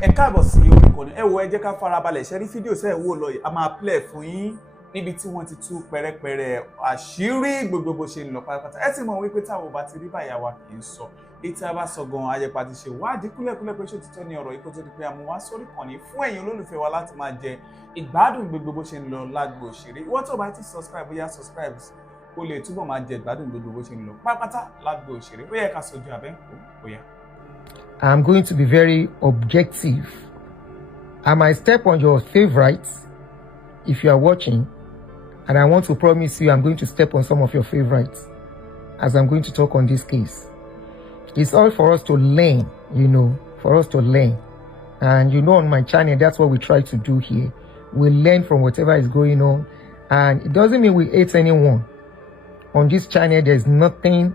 ẹ káàbọ̀ sí orí ìkànnì ẹ wo ẹ jẹ́ ká farabalẹ̀ ṣe rí fídíò sẹ́ ẹ̀ wò lọ yìí a máa play fún yín níbi tí wọ́n ti tú pẹrẹpẹrẹ àṣírí gbogbo bó ṣe ń lọ pátápátá ẹ ti mọ̀ wípé táwọn bá ti rí báyà wa kì í sọ ètí a bá sọ gan ayẹpa ti ṣe wádìí kúlẹ̀kúlẹ̀ pé ṣé òtítọ́ ni ọ̀rọ̀ yìí kó tó di pé a mú wá sórí ìkànnì fún ẹ̀yin olólùfẹ́ wa láti máa jẹ ìgbádùn gbogbo bó ṣe ń lọ lágbo òṣèré ìwọ tó bá ti subscribe bóyá subscribe kó lè túbọ̀ máa jẹ ìgbádùn gbogbo bó ṣe ń lọ pátápátá lágbo òṣèré ó yẹ ká sojú abẹ́ǹkó bóyá. I'm going to be very objective. I might step on your favorites if you are watching, and I want to promise you I'm going to step on some of your favorites as I'm going to talk on this case. It's all for us to learn, for us to learn. And on my channel, that's what we try to do here. We learn from whatever is going on, and it doesn't mean we hate anyone. On this channel, there's nothing.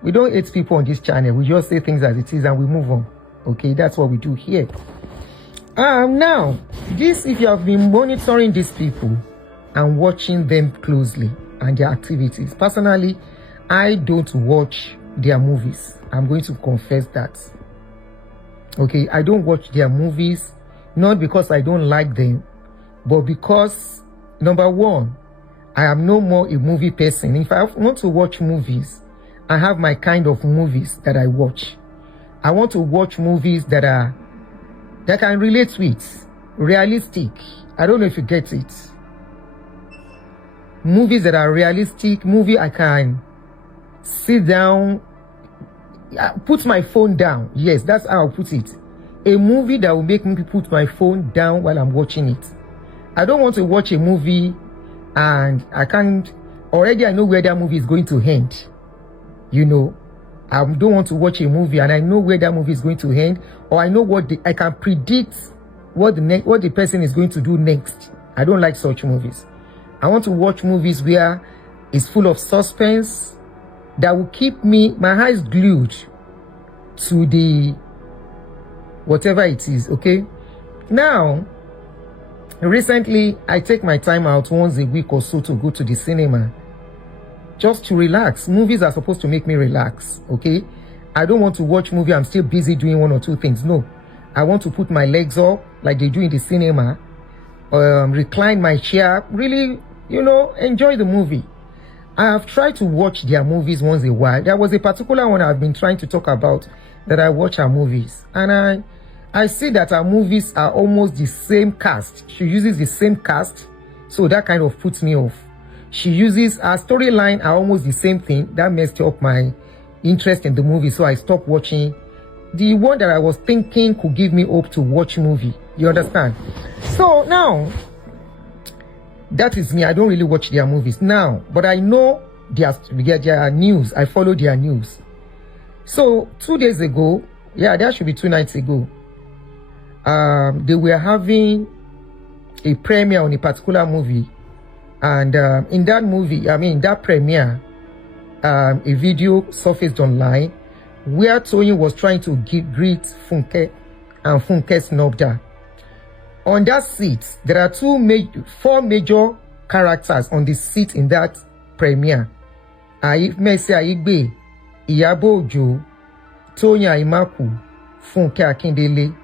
We don't hate people on this channel. We just say things as it is and we move on. Okay, that's what we do here. Now, if you have been monitoring these people and watching them closely and their activities, personally, I don't watch their movies. I'm going to confess that. Okay, I don't watch their movies, not because I don't like them, but because, number one, I am no more a movie person. If I want to watch movies, I have my kind of movies that I watch. I want to watch movies that I can relate with, realistic. I don't know if you get it. Movies that are realistic, movie I can sit down, put my phone down. Yes, that's how I'll put it. A movie that will make me put my phone down while I'm watching it. I don't want to watch a movie and I know where that movie is going to end. I don't want to watch a movie and I know where that movie is going to end, or I know I can predict what the person is going to do next. I don't like such movies. I want to watch movies where it's full of suspense that will keep my eyes glued to the whatever it is. Okay. Now, recently I take my time out once a week or so to go to the cinema, just to relax. Movies are supposed to make me relax, okay? I don't want to watch movie, I'm still busy doing one or two things. No, I want to put my legs up like they do in the cinema, recline my chair, really, enjoy the movie. I have tried to watch their movies once in a while. There was a particular one I've been trying to talk about that I watch her movies. And I see that her movies are almost the same cast. She uses the same cast, so that kind of puts me off. She uses her storyline are almost the same thing. That messed up my interest in the movie, so I stopped watching the one that I was thinking could give me hope to watch movie. You understand? So now, that is me. I don't really watch their movies now, but I know their news. I follow their news. So 2 days ago, that should be 2 nights ago, they were having a premiere on a particular movie. And in that movie, that premiere, a video surfaced online where Toyin was trying to greet Funke, and Funke snubbed her. On that seat, there are 4 major characters on the seat in that premiere. Mercy Aigbe, Iyabo Ojo, Toyin Funke Akindele.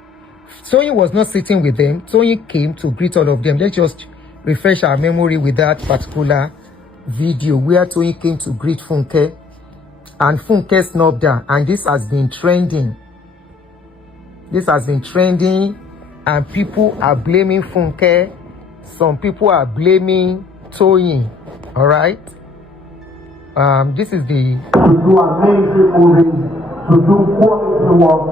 Toyin was not sitting with them. Toyin came to greet all of them. Let's just refresh our memory with that particular video where Toyin came to greet Funke and Funke snubbed her, and this has been trending. And people are blaming Funke. Some people are blaming Toyin. All right. This is the. To do amazing movies, to do quality work.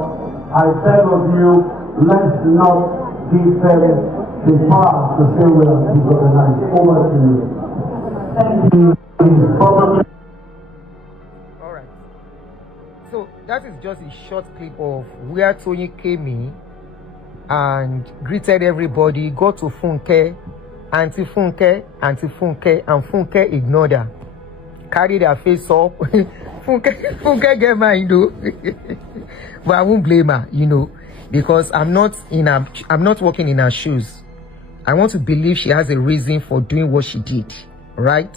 I tell of you, let's not give them the power to say we are disorganized. Over to you. Thank you. All right. So that is just a short clip of where Toyin came in and greeted everybody, got to Funke, Auntie Funke, and Funke ignored her. Carried her face up. Funke get mine though. But I won't blame her, because I'm not working in her shoes. I want to believe she has a reason for doing what she did, right?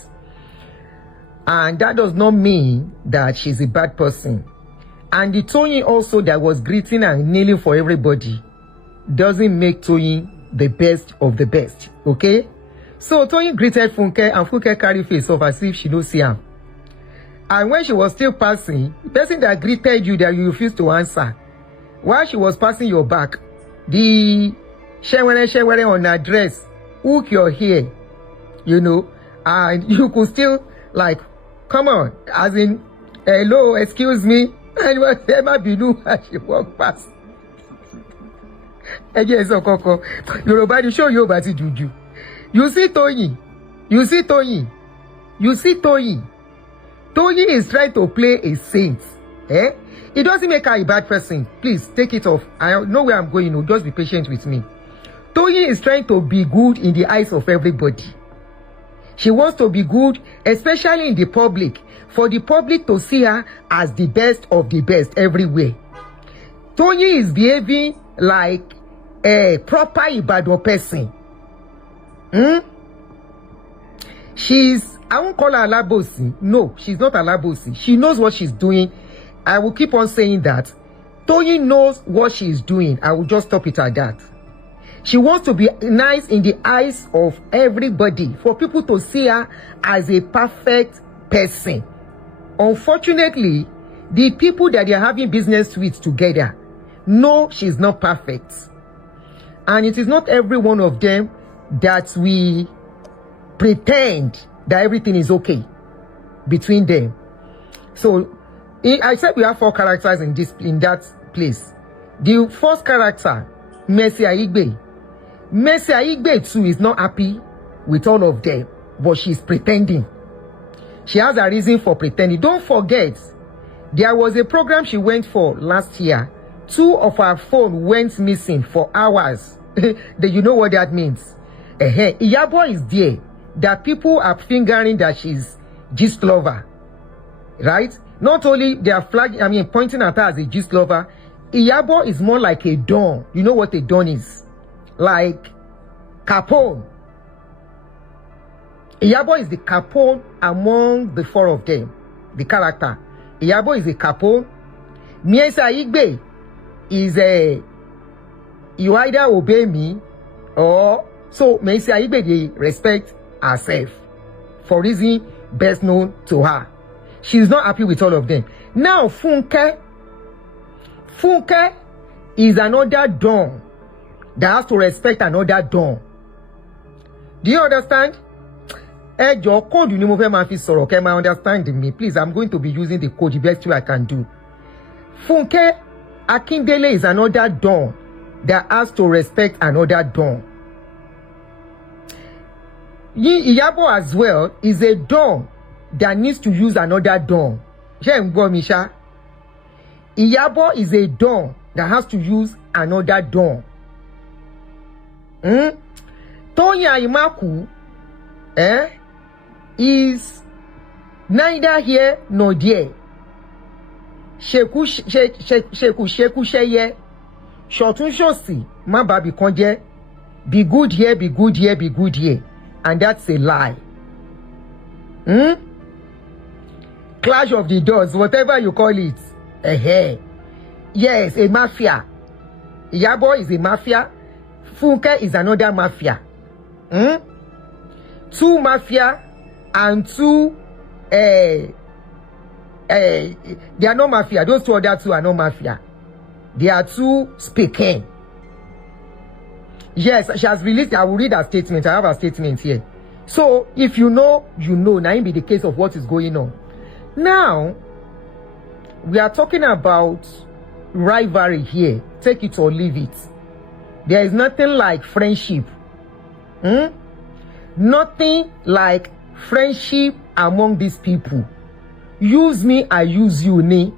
And that does not mean that she's a bad person. And the Toyin also that was greeting and kneeling for everybody, doesn't make Toyin the best of the best. Okay? So Toyin greeted Funke and Funke carried face off as if she don't see him. And when she was still passing, the person that greeted you that you refused to answer, while she was passing your back, the shewere on her dress, hook your hair, you know, and you could still like, come on, as in, hello, excuse me, and whatever Binu as she walked past. Again, so Koko, Yoruba, show you about it, Juju. You see Toyin, you see Toyin, you see Toyin. Toyin is trying to play a saint. Eh? It doesn't make her a bad person. Please take it off. I know where I'm going. Just be patient with me. Toyin is trying to be good in the eyes of everybody. She wants to be good, especially in the public, for the public to see her as the best of the best everywhere. Toyin is behaving like a proper Ibadan person. I won't call her Alabosi. No, she's not Alabosi. She knows what she's doing. I will keep on saying that. Toyin knows what she's doing. I will just stop it at that. She wants to be nice in the eyes of everybody, for people to see her as a perfect person. Unfortunately, the people that they're having business with together know she's not perfect. And it is not every one of them that we pretend that everything is okay between them. So I said we have 4 characters in that place. The first character, Mercy Aigbe. Mercy Aigbe too is not happy with all of them, but she's pretending. She has a reason for pretending. Don't forget, there was a program she went for last year. 2 of her phone went missing for hours. Do you know what that means? Iyabo is there. That people are fingering that she's gist lover, right? Not only they are pointing at her as a gist lover. Iyabo is more like a don. You know what a don is? Like Capone. Iyabo is the Capone among the 4 of them. The character. Iyabo is a Capone. Mercy Aigbe is a, you either obey me or, so Mercy Aigbe, they respect herself for reason best known to her. She's not happy with all of them. Now Funke is another don that has to respect another don. Do you understand? Your code you know Mafi Soro. Can I understand me? Please, I'm going to be using the code the best way I can do. Funke Akindele is another don that has to respect another don. Iyabo as well is a don that needs to use another don. Iyabo is a don that has to use another don. Toyin Ati is neither here nor there. Sheku sheye. Shotun shosi ma babi konje. Be good here, be good here, be good here. And that's a lie. Clash of the Doors, whatever you call it. Yes, a mafia. Iyabo is a mafia. Funke is another mafia. 2 mafia and 2 they are not mafia. Those 2 other 2 are not mafia. They are 2 speaking. Yes, she has released. I will read her statement. I have her statement here. So if you know, you know. Now it be the case of what is going on. Now we are talking about rivalry here. Take it or leave it. There is nothing like friendship. Nothing like friendship among these people. Use me, I use you, ne?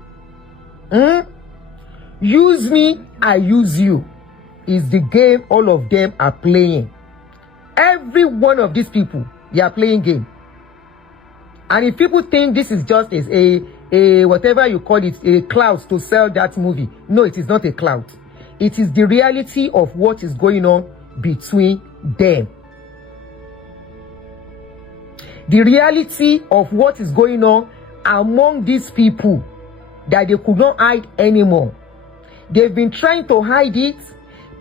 Use me, I use you. Is the game all of them are playing. Every one of these people, they are playing game. And if people think this is just a whatever you call it, a clout to sell that movie, no, it is not a clout. It is the reality of what is going on between them. The reality of what is going on among these people that they could not hide anymore. They've been trying to hide it.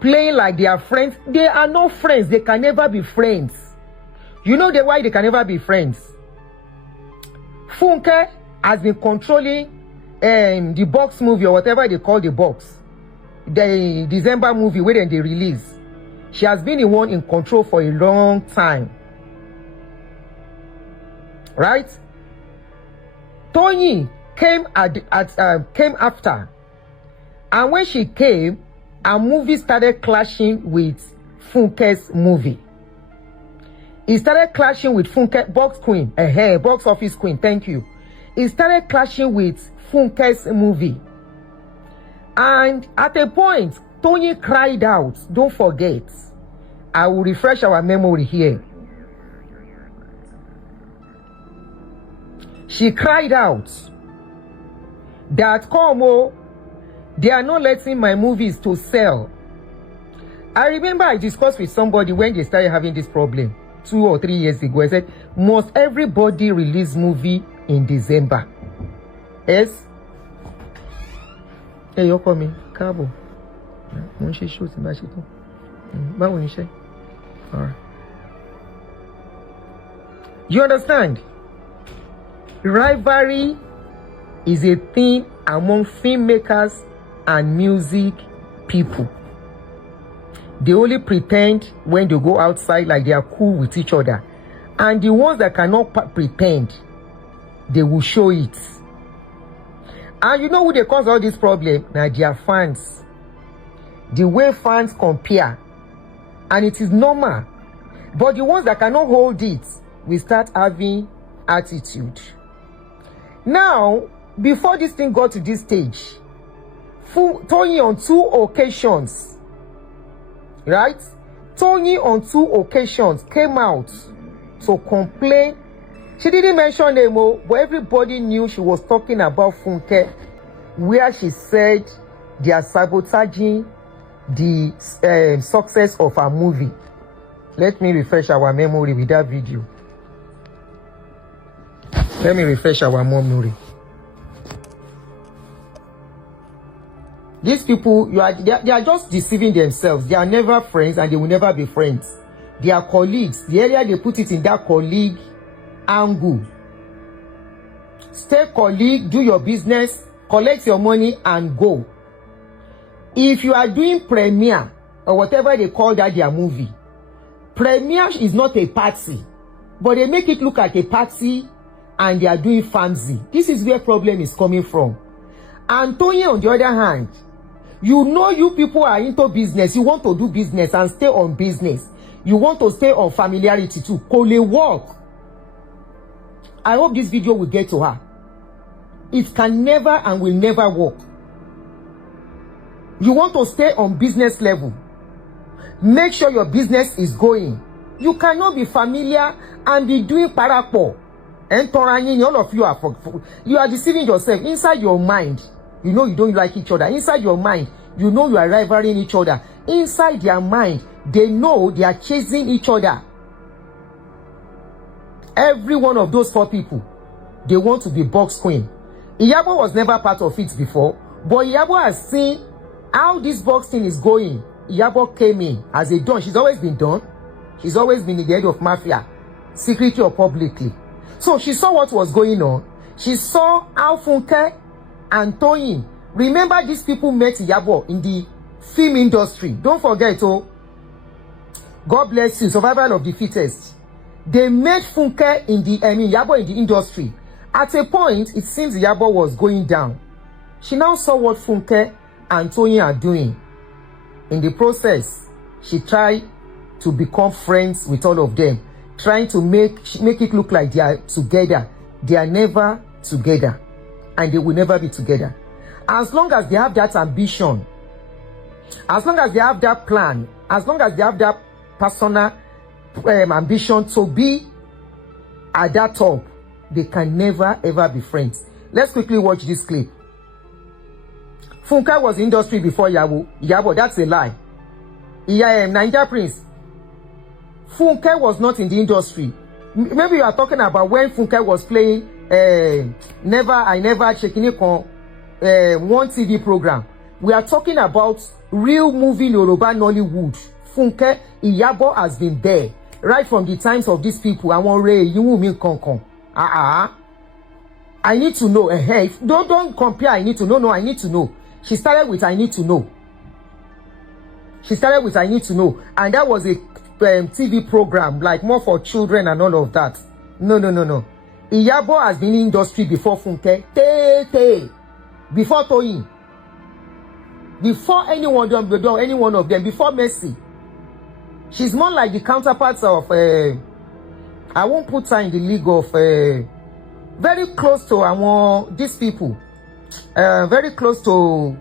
playing like they are friends. They are not friends. They can never be friends. You know why they can never be friends? Funke has been controlling the box movie or whatever they call the box. The December movie where they release. She has been the one in control for a long time. Right? Toyin came came after. And when she came, a movie started clashing with Funke's movie. It started clashing with Funke, box office queen, thank you. It started clashing with Funke's movie. And at a point, Toyin cried out, don't forget, I will refresh our memory here. She cried out that, they are not letting my movies to sell. I remember I discussed with somebody when they started having this problem 2 or 3 years ago. I said, must everybody release movie in December? Yes? Hey, you're coming. Cabo. Alright. You understand? Rivalry is a thing among filmmakers and music people. They only pretend when they go outside like they are cool with each other. And the ones that cannot pretend, they will show it. And you know who they cause all this problem? Now their fans. The way fans compare. And it is normal. But the ones that cannot hold it will start having attitude. Now, before this thing got to this stage, Toyin on 2 occasions, right? Toyin on 2 occasions came out to complain. She didn't mention them, but everybody knew she was talking about Funke, where she said they are sabotaging the success of her movie. Let me refresh our memory with that video. Let me refresh our memory. These people, they are just deceiving themselves. They are never friends and they will never be friends. They are colleagues. The earlier they put it in that colleague angle. Stay colleague, do your business, collect your money and go. If you are doing premiere or whatever they call that their movie, premiere is not a party, but they make it look like a party and they are doing fancy. This is where problem is coming from. And Toyin, on the other hand, you know you people are into business. You want to do business and stay on business. You want to stay on familiarity too. Kole work. I hope this video will get to her. It can never and will never work. You want to stay on business level. Make sure your business is going. You cannot be familiar and be doing parapo. And all of you are deceiving yourself. Inside your mind, you know you don't like each other. Inside your mind, you know you are rivaling each other. Inside their mind, they know they are chasing each other. Every one of those 4 people, they want to be box queen. Iyabo was never part of it before, but Iyabo has seen how this boxing is going. Iyabo came in as a don. She's always been done. She's always been in the head of Mafia, secretly or publicly. So she saw what was going on. She saw how Funke and Toyin. Remember, these people met Iyabo in the film industry. Don't forget, God bless you, survival of the fittest. They met Funke in the, Iyabo in the industry. At a point, it seems Iyabo was going down. She now saw what Funke and Toyin are doing. In the process, she tried to become friends with all of them, trying to make it look like they are together. They are never together, and they will never be together. As long as they have that ambition, as long as they have that plan, as long as they have that personal ambition to be at that top, they can never ever be friends. Let's quickly watch this clip. Funke was in industry before Iyabo. That's a lie. Niger Prince. Funke was not in the industry. Maybe you are talking about when Funke was playing I Never Checking It on one TV program. We are talking about real movie Yoruba Nollywood. Funke Iyabo has been there right from the times of these people. I want Ray, you will mean Konkon. I need to know. Hey, don't compare. I need to know. No, I need to know. She started with I need to know. She started with I need to know, and that was a TV program, like more for children and all of that. No. Iyabo has been in industry before Funke. Before Toyin. Before any one of them, before Mercy. She's more like the counterparts of I won't put her in the league of very close to these people. Very close to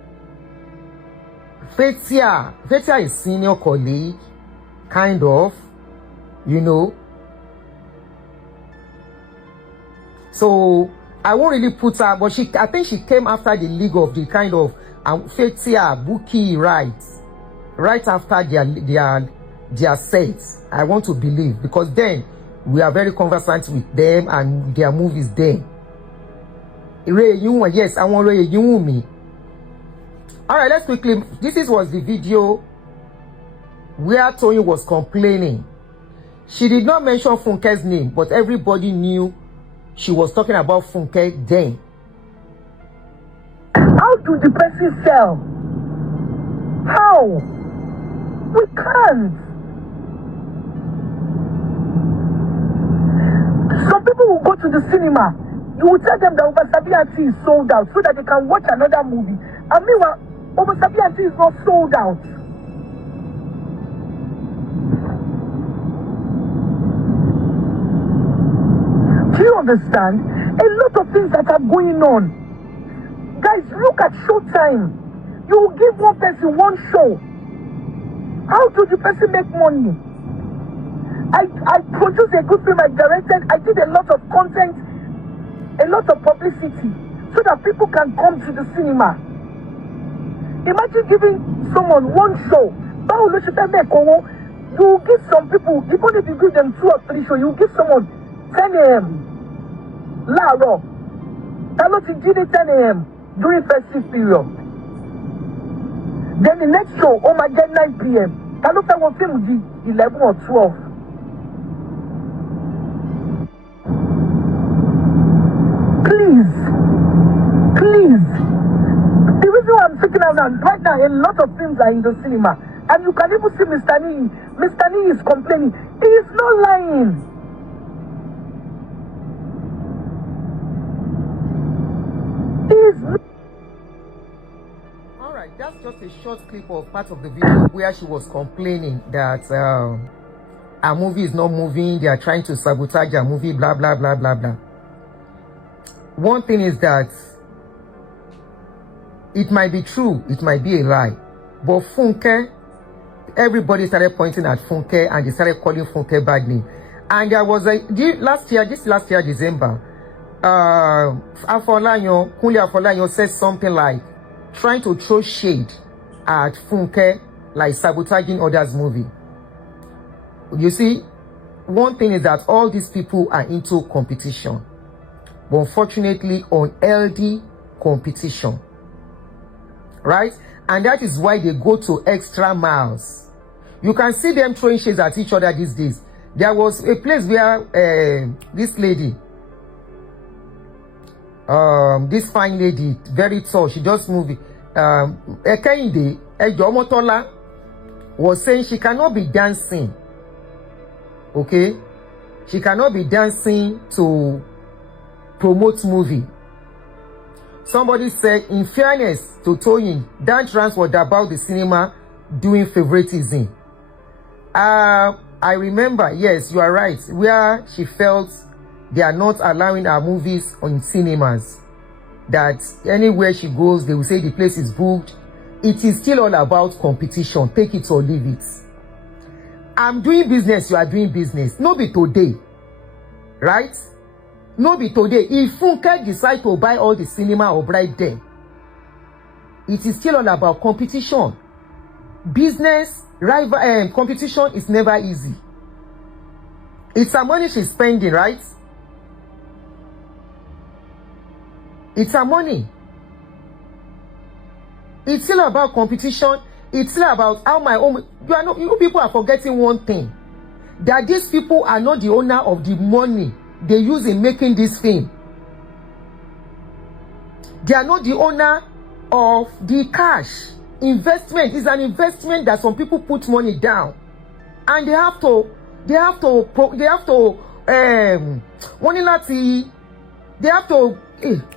Fetia. Fetia is senior colleague, kind of, you know. So I won't really put her, but I think she came after the league of the kind of Fetia, Buki, right after their sets. I want to believe, because then we are very conversant with them and their movies then. Yes, I want Ray me. All right, let's quickly. Was the video where Toyin was complaining. She did not mention Funke's name, but everybody knew she was talking about Funke then. How do the person sell? How? We can't. Some people will go to the cinema. You will tell them that Asiri Ati is sold out so that they can watch another movie. And meanwhile, Asiri Ati is not sold out. Do you understand? A lot of things that are going on. Guys, look at Showtime. You will give one person one show. How do the person make money? I produced a good film, I directed, I did a lot of content, a lot of publicity, so that people can come to the cinema. Imagine giving someone one show. You will give some people, even if you give them 2 or 3 shows, you will give someone 10 a.m. Laro. Hello to 10 a.m. during festive period. Then the next show, oh my God, 9 p.m. Hello, I want film 11 or 12. Please. The reason why I'm speaking out now, right now, a lot of films are in the cinema. And you can even see Mr. Nee. Mr. Nee is complaining. He is not lying. He is. Alright, that's just a short clip of part of the video where she was complaining that her movie is not moving. They are trying to sabotage her movie, blah, blah, blah, blah, blah. One thing is that it might be true, it might be a lie. But Funke, everybody started pointing at Funke and they started calling Funke bad name. And there was this last year, December, Kunle Afolayan said something like trying to throw shade at Funke, like sabotaging others' movie. You see, one thing is that all these people are into competition. But unfortunately, unhealthy competition. Right? And that is why they go to extra miles. You can see them throwing shades at each other these days. There was a place where this lady, this fine lady, very tall, she does movie, Ekende Ejomotola, was saying she cannot be dancing. Okay? She cannot be dancing to promote movie. Somebody said, in fairness to Toyin, that trans was about the cinema doing favoritism. I remember, yes, you are right, where she felt they are not allowing her movies on cinemas. That anywhere she goes, they will say the place is booked. It is still all about competition. Take it or leave it. I'm doing business, you are doing business. No be today. Right? No be today. If Funke decide to buy all the cinema or right there, it is still all about competition. Business, rival, competition is never easy. It's her money she's spending, right? It's her money. It's still about competition. It's still about how my own. You people are forgetting one thing. That these people are not the owner of the money they use in making this film. They are not the owner of the cash. Investment is an investment that some people put money down, and they have to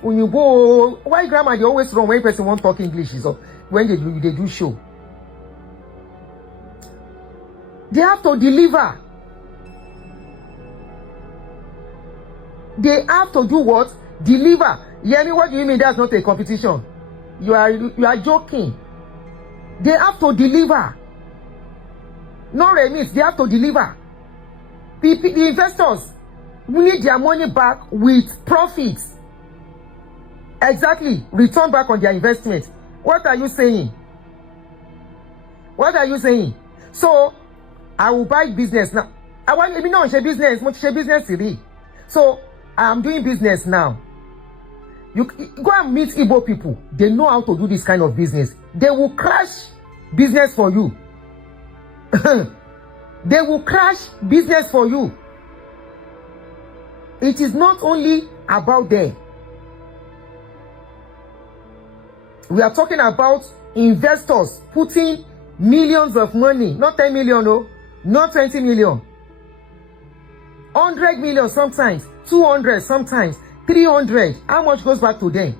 when you go, why grammar they always wrong when person won't talk English is when they do show. They have to deliver. They have to do what? Deliver. Yemi, what do you mean that's not a competition? You are joking. They have to deliver. No remits, they have to deliver. The investors need their money back with profits. Exactly. Return back on their investment. What are you saying? What are you saying? So, I will buy business now. I want to know business. Much business today. So, I'm doing business now. You go and meet Igbo people. They know how to do this kind of business. They will crash business for you. They will crash business for you. It is not only about them. We are talking about investors putting millions of money, not 10 million, no, not 20 million, 100 million sometimes, 200 sometimes, 300. How much goes back to them?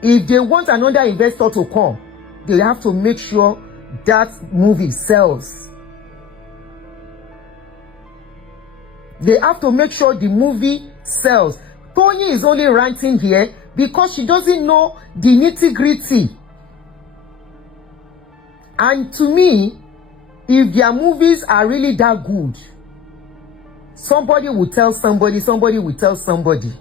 If they want another investor to come, they have to make sure that movie sells. They have to make sure the movie sells. Toyin is only ranting here because she doesn't know the nitty-gritty. And to me, if their movies are really that good, somebody will tell somebody, somebody will tell somebody.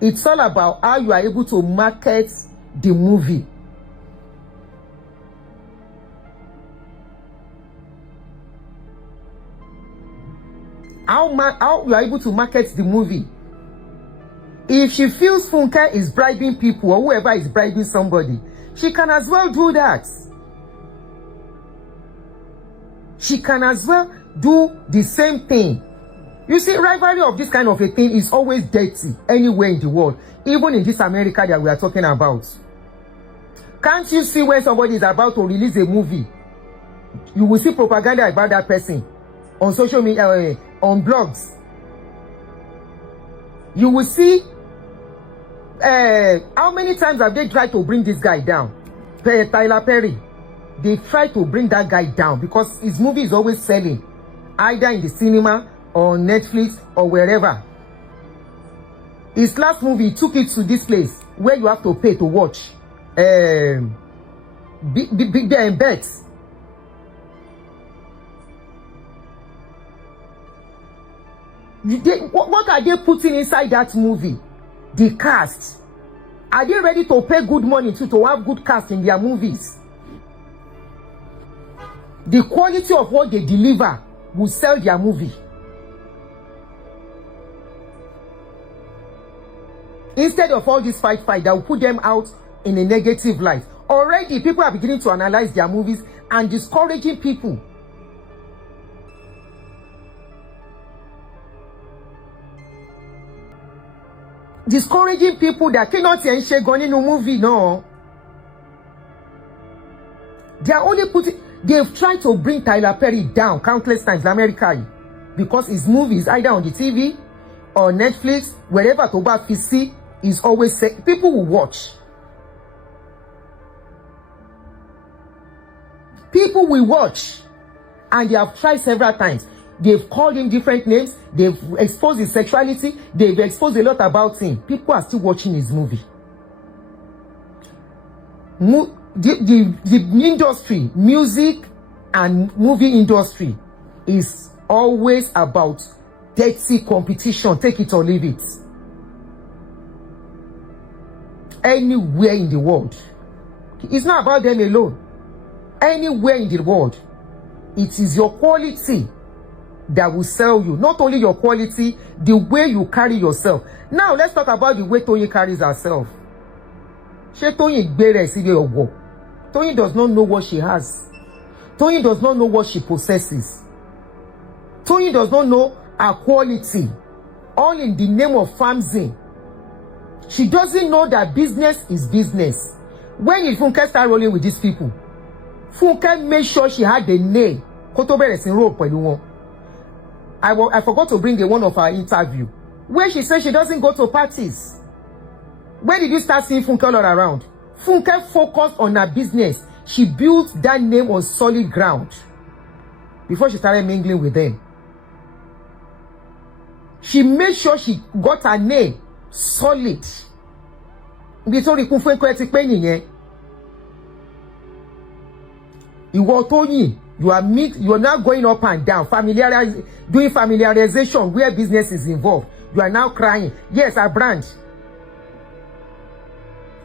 It's all about how you are able to market the movie. How you are able to market the movie. If she feels Funke is bribing people or whoever is bribing somebody, she can as well do that. She can as well do the same thing. You see, rivalry of this kind of a thing is always dirty anywhere in the world, even in this America that we are talking about. Can't you see when somebody is about to release a movie, you will see propaganda about that person on social media, on blogs. You will see how many times have they tried to bring this guy down? Tyler Perry. They try to bring that guy down because his movie is always selling, either in the cinema or Netflix or wherever. His last movie, he took it to this place where you have to pay to watch. Big bets. What are they putting inside that movie? The cast. Are they ready to pay good money to have good cast in their movies? The quality of what they deliver will sell their movie. Instead of all this fight that will put them out in a negative light. Already people are beginning to analyze their movies and discouraging people. Discouraging people that cannot see going in a movie, no. They are only putting. They've tried to bring Tyler Perry down countless times in America because his movies either on the TV or Netflix, wherever to buy PC, is always set. People will watch. People will watch, and they have tried several times. They've called him different names. They've exposed his sexuality. They've exposed a lot about him. People are still watching his movie. The industry, music and movie industry is always about dirty competition. Take it or leave it. Anywhere in the world. It's not about them alone. Anywhere in the world. It is your quality that will sell you. Not only your quality, the way you carry yourself. Now, let's talk about the way Toyin carries herself. Ṣé Toyin gbé rẹ̀ síbi ọ̀wọ̀? Toyin does not know what she has. Toyin does not know what she possesses. Toyin does not know her quality. All in the name of farming. She doesn't know that business is business. When did Funke start rolling with these people? Funke made sure she had the name. Kó tó bẹ̀rẹ̀ sí roll pẹ̀lú wọn. I forgot to bring one of her interview where she said she doesn't go to parties. Where did you start seeing Funke all around? Funke focused on her business. She built that name on solid ground before she started mingling with them. She made sure she got her name solid. Nítorí kún Funke ti pé nìyẹn. Ìwọ Toyin, you are now going up and down, doing familiarization where business is involved. You are now crying. Yes, our brand.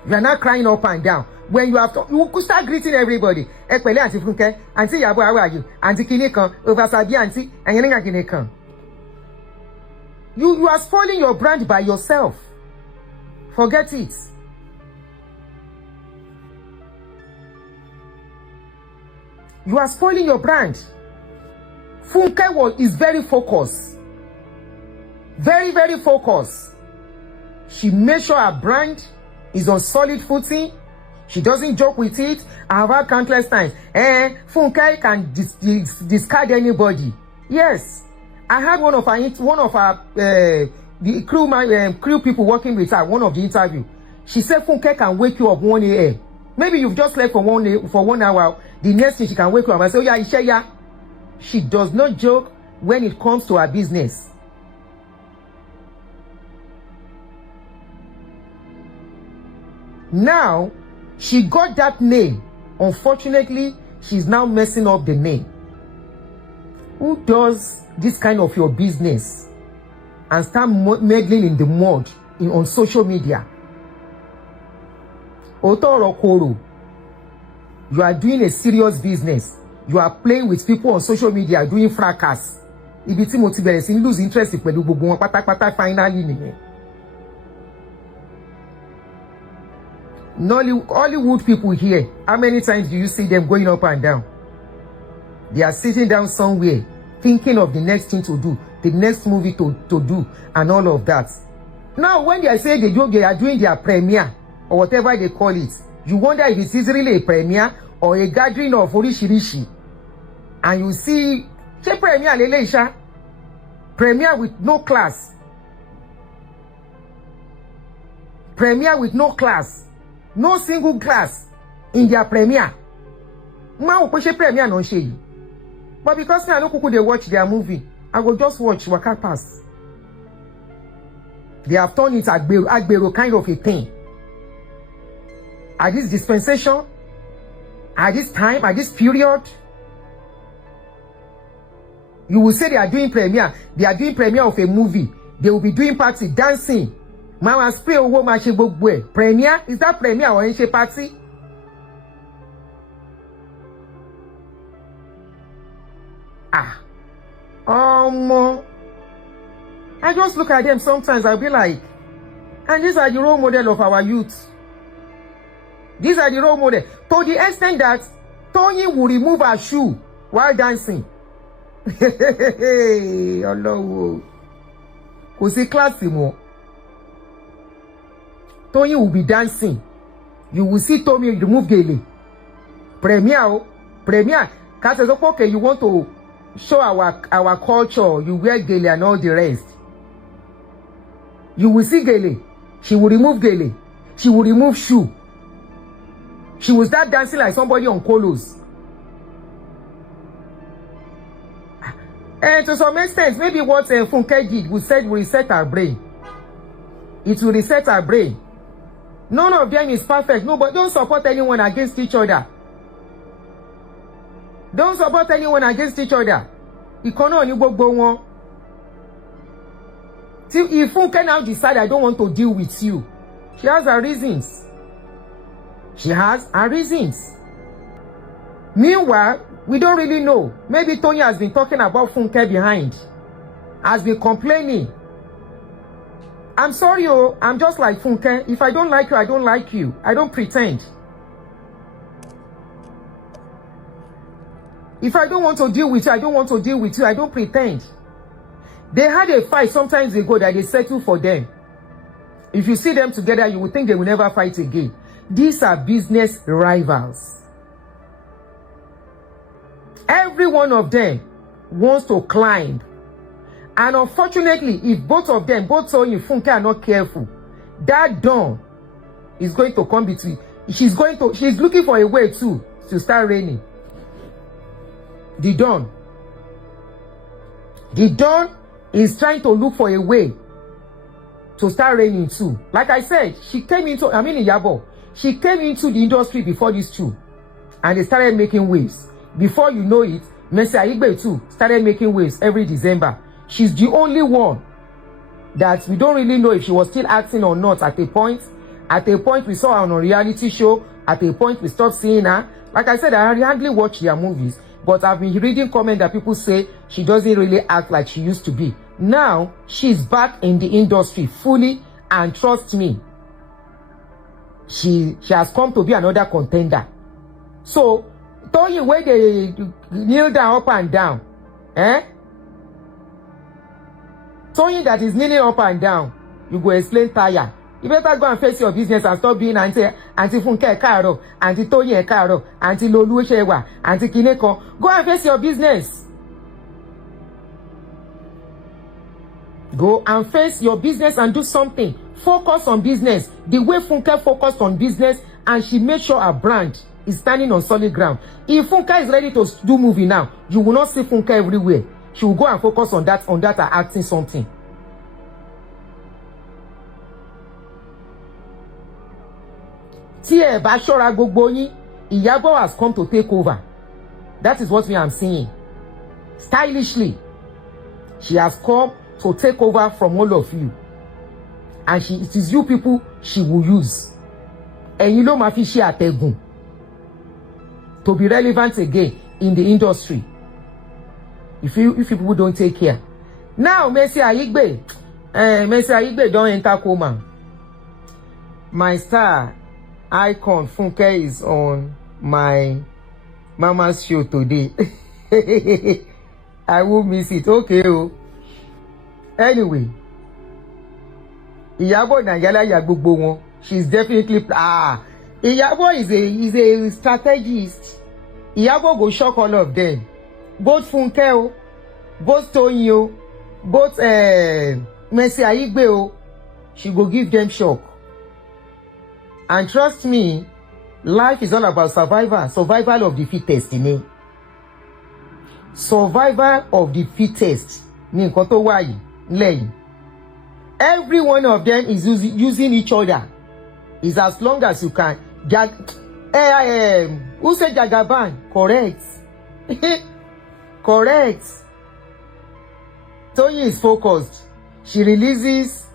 You are now crying up and down. When you could start greeting everybody. Ekpele Auntie Funke, Auntie Yabo, how are you? Auntie Kinekan, Oversabi Auntie, and Yenga Kinekan. You are spoiling your brand by yourself. Forget it. You are spoiling your brand. Funke is very focused. Very, very focused. She made sure her brand is on solid footing. She doesn't joke with it. I have heard countless times. Funke can discard anybody. Yes. I had one of our the crew people working with her, one of the interview. She said Funke can wake you up 1 a.m. Maybe you've just slept for 1 hour. The next thing she can wake you up and say, oh yeah, Isheya. She does not joke when it comes to her business. Now, she got that name. Unfortunately, she's now messing up the name. Who does this kind of your business and start meddling in the mud on social media? Otoro Koro, you are doing a serious business. You are playing with people on social media, doing fracas. Ibi tí mo ti bẹ̀rẹ̀ sí lose interest pẹ̀lú gbogbo wọn pátápátá finally nìyẹn. Hollywood people here, how many times do you see them going up and down? They are sitting down somewhere, thinking of the next thing to do, the next movie to do, and all of that. Now, when they say they are doing their premiere, or whatever they call it, you wonder if it is really a premiere or a gathering of orishirishi. And you see, premiere with no class. Premiere with no class. No single class in their premiere. But because I know they watch their movie, I will just watch Waka Pass. They have turned it Agbero kind of a thing. At this dispensation, at this time, at this period, you will say they are doing premiere. They are doing premiere of a movie. They will be doing party, dancing. Mama spray owo ma ṣe gbogbo ẹ̀. Premiere? Is that premiere or ṣe party? I just look at them sometimes, I'll be like, and these are the role model of our youth. These are the role model. To the extent that Toyin will remove her shoe while dancing. Ọlọ́wọ́. Kò sí kíláàsì mọ́. Toyin will be dancing. You will see Toyin remove gele. Premiere. Okay, you want to show our culture. You wear gele and all the rest. You will see gele. She will remove gele. She will remove shoe. She will start dancing like somebody on colos. And to some extent, maybe what Funke did will reset her brain. It will reset her brain. None of them is perfect. No, but don't support anyone against each other. Don't support anyone against each other. If Funke now decide I don't want to deal with you, she has her reasons. She has her reasons. Meanwhile, we don't really know. Maybe Toyin has been talking about Funke behind. Has been complaining. I'm sorry, oh, I'm just like Funke. If I don't like you, I don't like you. I don't pretend. If I don't want to deal with you, I don't want to deal with you. I don't pretend. They had a fight sometimes ago that they settled for them. If you see them together, you would think they will never fight again. These are business rivals. Every one of them wants to climb. And unfortunately, if both of them, both Toyin Funke, are not careful, that dawn is going to come between. She's looking for a way to start raining. The dawn is trying to look for a way to start raining too. Like I said, she came into the industry before these two, and they started making waves. Before you know it, Mercy Aigbe too started making waves every December. She's the only one that we don't really know if she was still acting or not at a point. At a point, we saw her on a reality show. At a point, we stopped seeing her. Like I said, I hardly watch their movies, but I've been reading comments that people say she doesn't really act like she used to be. Now, she's back in the industry fully, and trust me, she has come to be another contender. So, Toyin, where they kneel down up and down, Toyin that is kneeling up and down, you go explain tire. You better go and face your business and stop being Auntie Funke Ekaro, Auntie Toyin Ekaro, Auntie Lolu Shewa, Auntie Kineko. Go and face your business. Go and face your business and do something. Focus on business. The way Funke focused on business, and she made sure her brand is standing on solid ground. If Funke is ready to do movie now, you will not see Funke everywhere. She will go and focus on that acting something. Tí ẹ bá ṣọ́ra gbogbo yín, Iyabo has come to take over. That is what we are seeing. Stylishly, she has come to take over from all of you. And it is you people she will use. And you know máa fi ṣe àtẹ̀gùn to be relevant again in the industry. If people don't take care. Now, Mercy Aigbe don't enter coma. My star icon Funke is on my mama's show today. I will miss it. Okay, oh. Anyway, Iyabo na yala ya gbogbo wọn. She's definitely Iyabo is a strategist. Iyabo go shock all of them. Both Funke, both Toyin, both Mercy Aigbe, she go give them shock. And trust me, life is all about survival of the fittest. Survival of the fittest. Every one of them is using each other. Is as long as you can. Who said Jagaban? Correct. Correct. Toyin is focused. She releases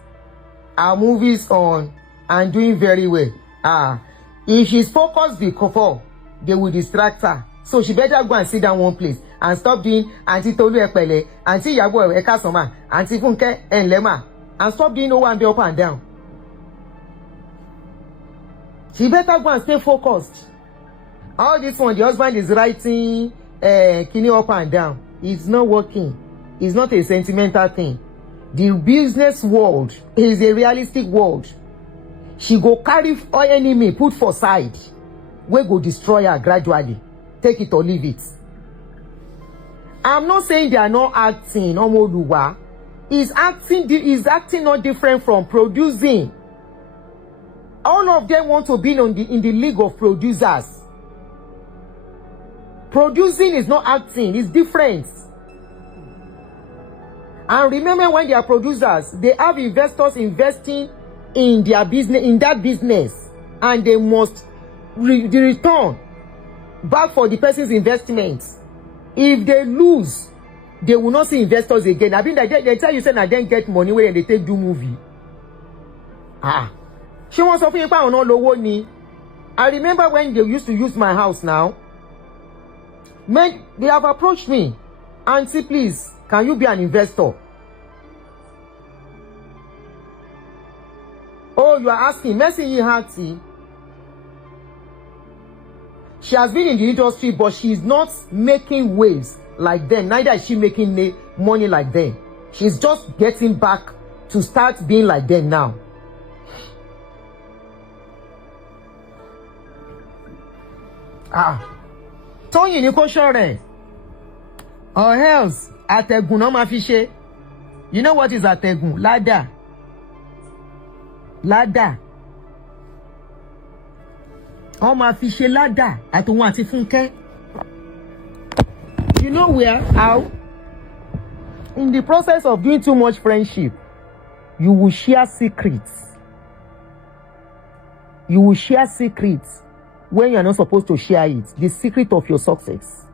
her movies on and doing very well. If she's focused before, they will distract her. So she better go and sit down one place and stop doing Auntie Tolu Epele, Auntie Iyabo Ekasoma, Auntie Funke Enlema, and stop doing no one be up and down. She better go and stay focused. All this one, the husband is writing Kini up and down. It's not working. It's not a sentimental thing. The business world is a realistic world. She go carry all enemy, put for side. We go destroy her gradually. Take it or leave it. I'm not saying they are not acting. Omoluwa is acting not different from producing. All of them want to be in the league of producers. Producing is not acting, it's different. And remember, when they are producers, they have investors investing in their business, in that business, and they must the return back for the person's investment. If they lose, they will not see investors again. I mean, they tell you say I didn't get money when they take do movie. She wants to think about no ni. I remember when they used to use my house now. Men, they have approached me. Auntie, please, can you be an investor? Oh, you are asking. Mercy Ati. She has been in the industry, but she is not making waves like them. Neither is she making money like them. She's just getting back to start being like them now. Toyin ni kò ṣọ̀rẹ́. Or else, àtẹ̀gùn náà máa fi ṣe. You know what is àtẹ̀gùn? Ládà. Ládà. Wọ́n máa fi ṣe ládà àtòun àti Funke. You know where? How? In the process of doing too much friendship, you will share secrets. You will share secrets when you are not supposed to share it. The secret of your success.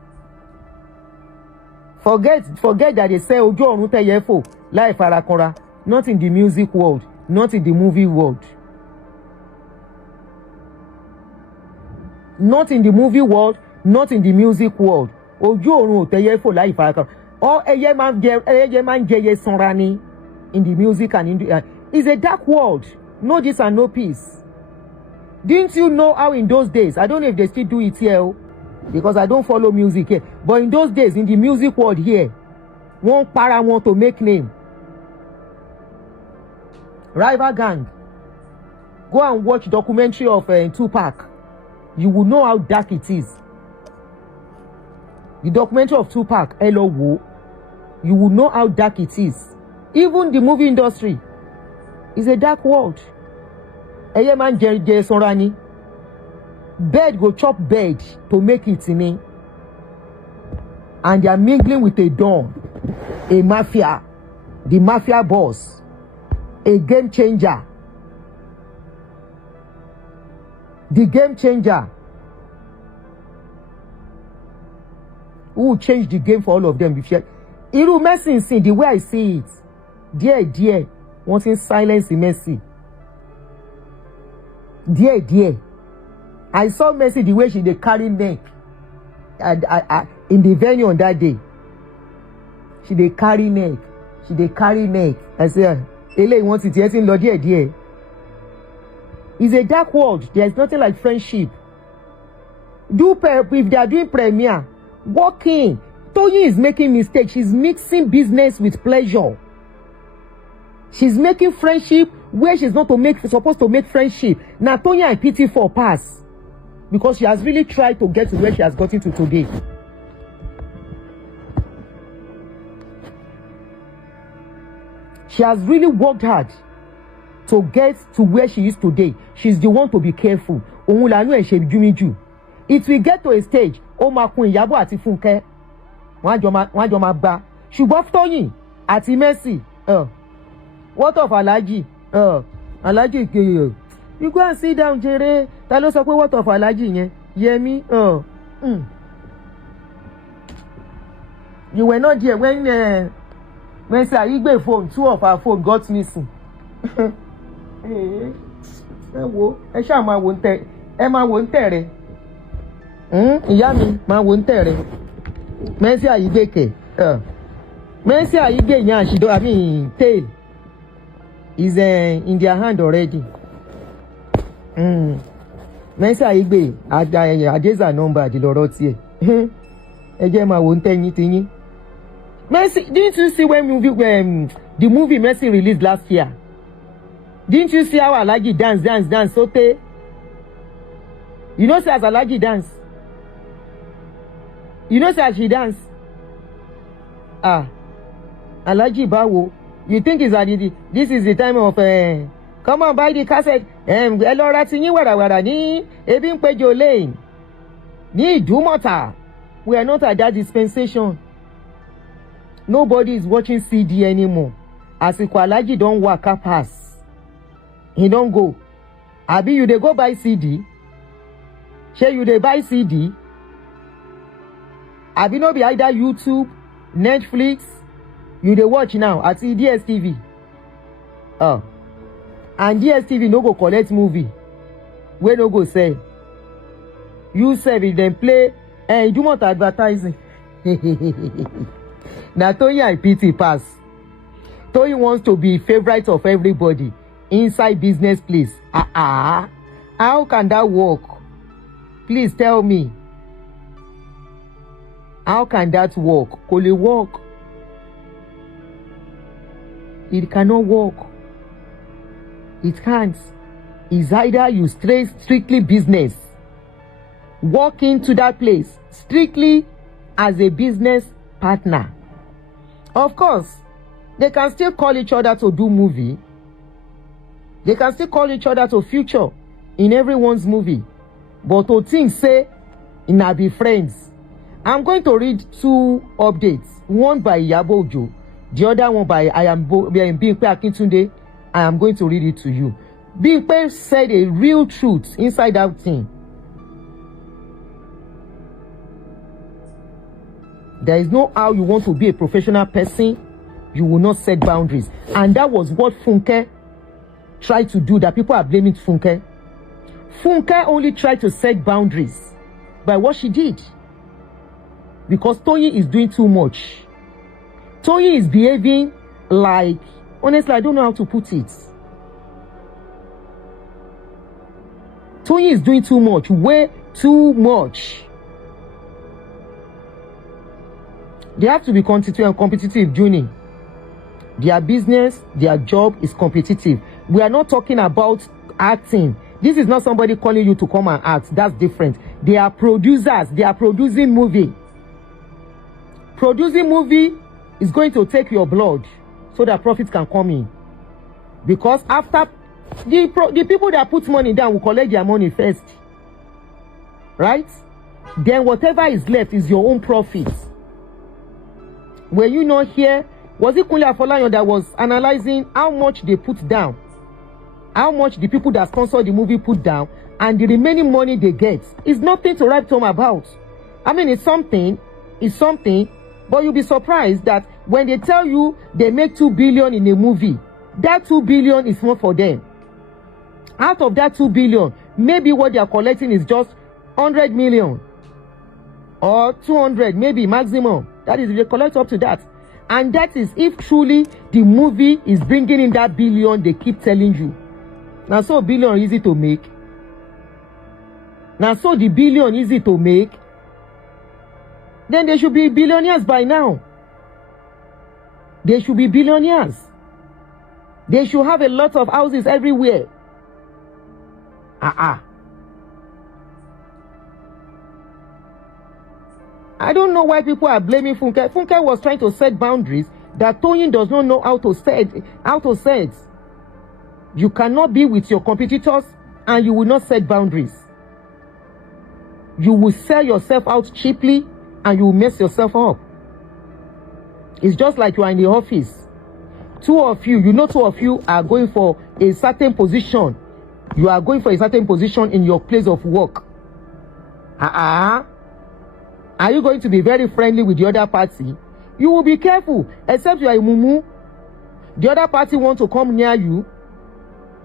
Forget that they say ojú ọ̀run tẹ́yẹ fò láì farakanra. Not in the music world, not in the movie world. Not in the movie world, not in the music world. Ojú ọ̀run ò tẹ́yẹ fò láì farakanra. Or ẹyẹ máa ń jẹyẹ sanra ni in the music and in the it's a dark world. No this and no peace. Didn't you know how in those days, I don't know if they still do it here because I don't follow music here, but in those days in the music world here, one para want to make name. Rival gang. Go and watch documentary of Tupac. You will know how dark it is. The documentary of Tupac, Hello, you will know how dark it is. Even the movie industry is a dark world. Eye man jẹ sanra ni. Bird go chop bird to make it ni. And they are mingling with a don, a mafia, the mafia boss, a game changer. The game changer who will change the game for all of them. Irú Mercy sin, the way I see it, dear, wanting silence in Mercy. Dear. I saw Mercy the way she dey carry neck in the venue on that day. She dey carry neck. I say, eléyìí wọ́n ti tiẹ̀ ti ń lọ díẹ̀. It's a dark world. There is nothing like friendship. If they are doing premiere, walk in. Toyin is making mistakes. She's mixing business with pleasure. She's making friendship where she's not supposed to make friendship. Now Toyin I pity for pass because she has really tried to get to where she has gotten to today. She has really worked hard to get to where she is today. She's the one to be careful. It will get to a stage. Ewagbo Ati Funke. Wọ́n jọ máa gbá. Ṣùgbọ́n Toyin àti Mercy. What of Alhaji? Alhaji you go and sit down jere. Ta ló sọ pé what of Alhaji yẹn? Yemi. You were not there when Saigbe phone, 2 of our phone got missing. Ẹ ṣáà máa wò ń tẹ̀. Ẹ máa wò ń tẹ̀ rẹ̀. Ìyá mi máa wò ń tẹ̀ rẹ̀. Mercy Aigbe Mercy Aigbe yẹn tail is in their hand already. Mercy Aigbe Adeza number the lọ́rọ̀ tiẹ̀. Ẹ jẹ́ máa wò ń tẹ̀yìn tẹ̀yìn. Mercy, didn't you see the movie Mercy released last year? Didn't you see how Alhaji dance sote? You know say as Alhaji dance. You know say as she dance. Alhaji báwo. You think this is the time of come on buy the cassette. Ẹ lọ ra ti yín wàràwàrà ní ebi ń péjọ lane. Ní Ìdúmọ̀tà. We are not at that dispensation. Nobody is watching CD anymore. Àsìkò Alhaji don waka pass. He don't go. Abi you dey go buy CD? Shey you dey buy CD? Abi no be either YouTube, Netflix, you dey watch now at DSTV. And DSTV no go collect movie. We no go sell. You sell it then play Idumota advertising. Now Toyin I pity pass. Toyin wants to be favorite of everybody. inside business place. How can that work? Please tell me. How can that work? Kò lè work. It cannot work. It can't. It's either you stay strictly business, walk into that place strictly as a business partner. Of course, they can still call each other to do movie. They can still call each other to feature in everyone's movie. But to think say, na be friends. I'm going to read 2 updates. One by Iyabo Ojo, the other one by Funke Akindele. I am going to read it to you. Funke said a real truth inside that thing. There is no how you want to be a professional person, you will not set boundaries. And that was what Funke tried to do, that people are blaming Funke. Funke only tried to set boundaries by what she did. Because Toyin is doing too much. Toyin is behaving like, honestly, I don't know how to put it. Toyin is doing too much, way too much. They have to be competitive, Juni. Their business, their job is competitive. We are not talking about acting. This is not somebody calling you to come and act. That's different. They are producers. They are producing movie. Producing movie is going to take your blood so that profits can come in. Because after the people that put money down will collect their money first. Right? Then whatever is left is your own profit. Were you not here? Was it Kunle Afolayan that was analyzing how much they put down? How much the people that sponsor the movie put down, and the remaining money they get is nothing to write home about. I mean, it's something, but you'll be surprised that when they tell you they make 2 billion in a movie, that 2 billion is not for them. Out of that 2 billion, maybe what they are collecting is just 100 million or 200, maybe maximum. That is, they collect up to that. And that is if truly the movie is bringing in that billion they keep telling you. Now, so billion easy to make. Now, so the billion easy to make. Then they should be billionaires by now. They should be billionaires. They should have a lot of houses everywhere. I don't know why people are blaming Funke. Funke was trying to set boundaries that Toyin does not know how to set. You cannot be with your competitors and you will not set boundaries. You will sell yourself out cheaply and you will mess yourself up. It's just like you are in the office. Two of you are going for a certain position. You are going for a certain position in your place of work. Are you going to be very friendly with the other party? You will be careful, except you are a mumu. The other party want to come near you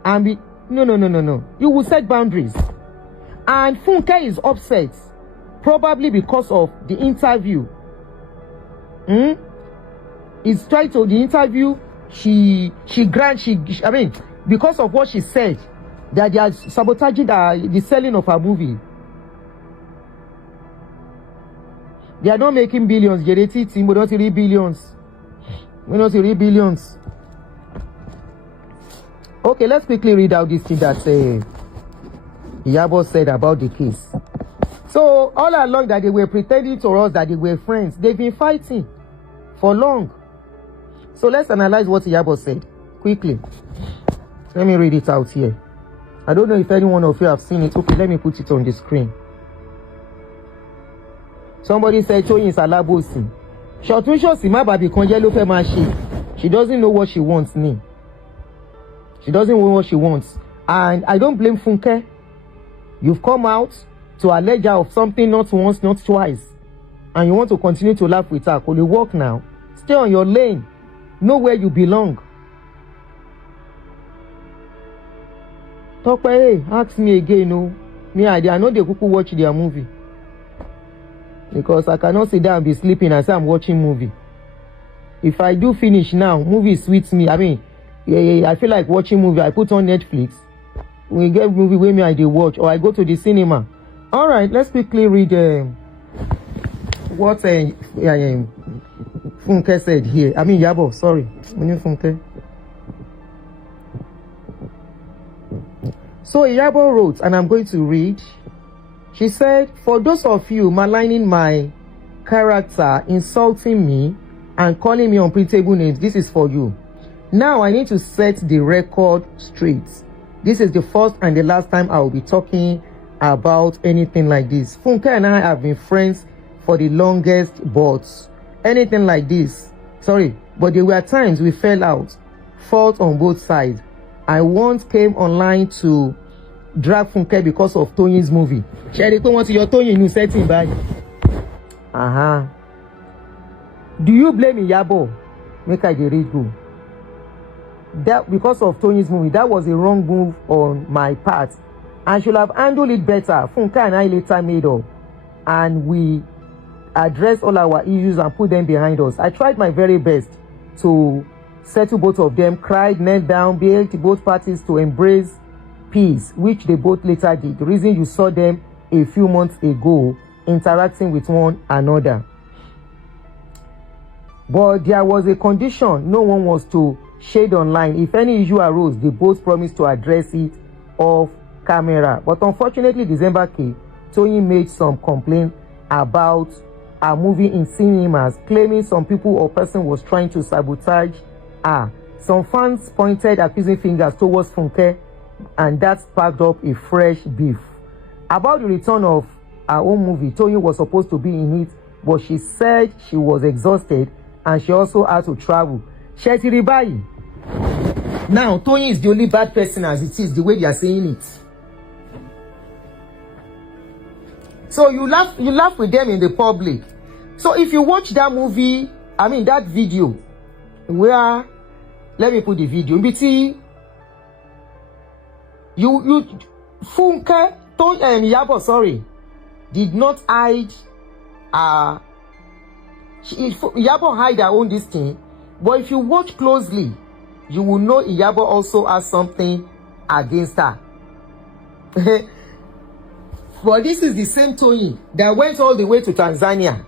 and be, no. You will set boundaries. And Funke is upset, probably because of the interview. It's trying to, the interview, because of what she said, that they are sabotaging the selling of her movie. They are not making billions. We don't see billions. We don't see billions. Okay, let's quickly read out this thing that Iyabo said about the case. So all along that they were pretending to us that they were friends, they've been fighting for long. So let's analyze what Iyabo said quickly. Let me read it out here. I don't know if any one of you have seen it. Okay, let me put it on the screen. Somebody said Toyin is alabosi. Shotun shosi ma babi kan je lo fe ma se. She doesn't know what she wants ni. She doesn't know what she wants. And I don't blame Funke. You've come out to allege her of something not once, not twice. And you want to continue to laugh with her. Could you walk now? Stay on your lane. Know where you belong. Talk hey, ask me again, no. Me, I know they could watch their movie. Because I cannot sit down and be sleeping and say I'm watching movie. If I do finish now, movie suits me. I mean, I feel like watching movie, I put on Netflix. We get movie where me I dey watch, or I go to the cinema. All right, let's quickly read what Funke said here. I mean Yabo, sorry. Funke. So Yabo wrote, and I'm going to read. She said, "For those of you maligning my character, insulting me, and calling me unprintable names, this is for you. Now I need to set the record straight. This is the first and the last time I will be talking about anything like this. Funke and I have been friends for the longest, but anything like this, but there were times we fell out, fault on both sides. I once came online to drag Funke because of Toyin's movie." Sherry, come on to your Toyin new setting by. Do you blame Yabo? Make I read go. That because of Toyin's movie, that was a wrong move on my part. I should have handled it better. Funke and I later made up, and we addressed all our issues and put them behind us. I tried my very best to settle both of them, cried, knelt down, begged both parties to embrace peace, which they both later did. The reason you saw them a few months ago interacting with one another. But there was a condition: no one was to shade online. If any issue arose, they both promised to address it off camera. But unfortunately, December came. Toyin made some complaint about a movie in cinemas, claiming some people or person was trying to sabotage her. Some fans pointed accusing fingers towards Funke, and that sparked up a fresh beef. About the return of her own movie, Toyin was supposed to be in it, but she said she was exhausted and she also had to travel. Shetiri Bayi. Now, Toyin is the only bad person as it is, the way they are saying it. So you laugh with them in the public. So if you watch that movie, that video, where, let me put the video, BT, Funke, Yabo, did not hide, Yabo hide her own this thing, but if you watch closely, you will know Yabo also has something against her. But this is the same Toyin that went all the way to Tanzania,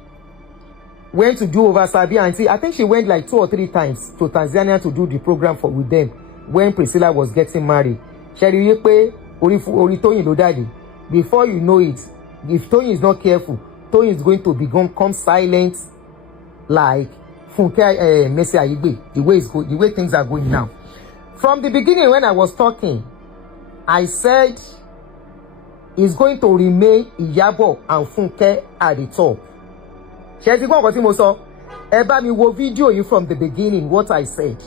went to do over Sabi and see. I think she went like 2 or 3 times to Tanzania to do the program with them when Priscilla was getting married. Before you know it, if Toyin is not careful, Toyin is going to become silent like Funke Messi Ayigbe, the way things are going now. From the beginning, when I was talking, I said it's going to remain Iyabo and Funke at the top. Video from the beginning, what I said.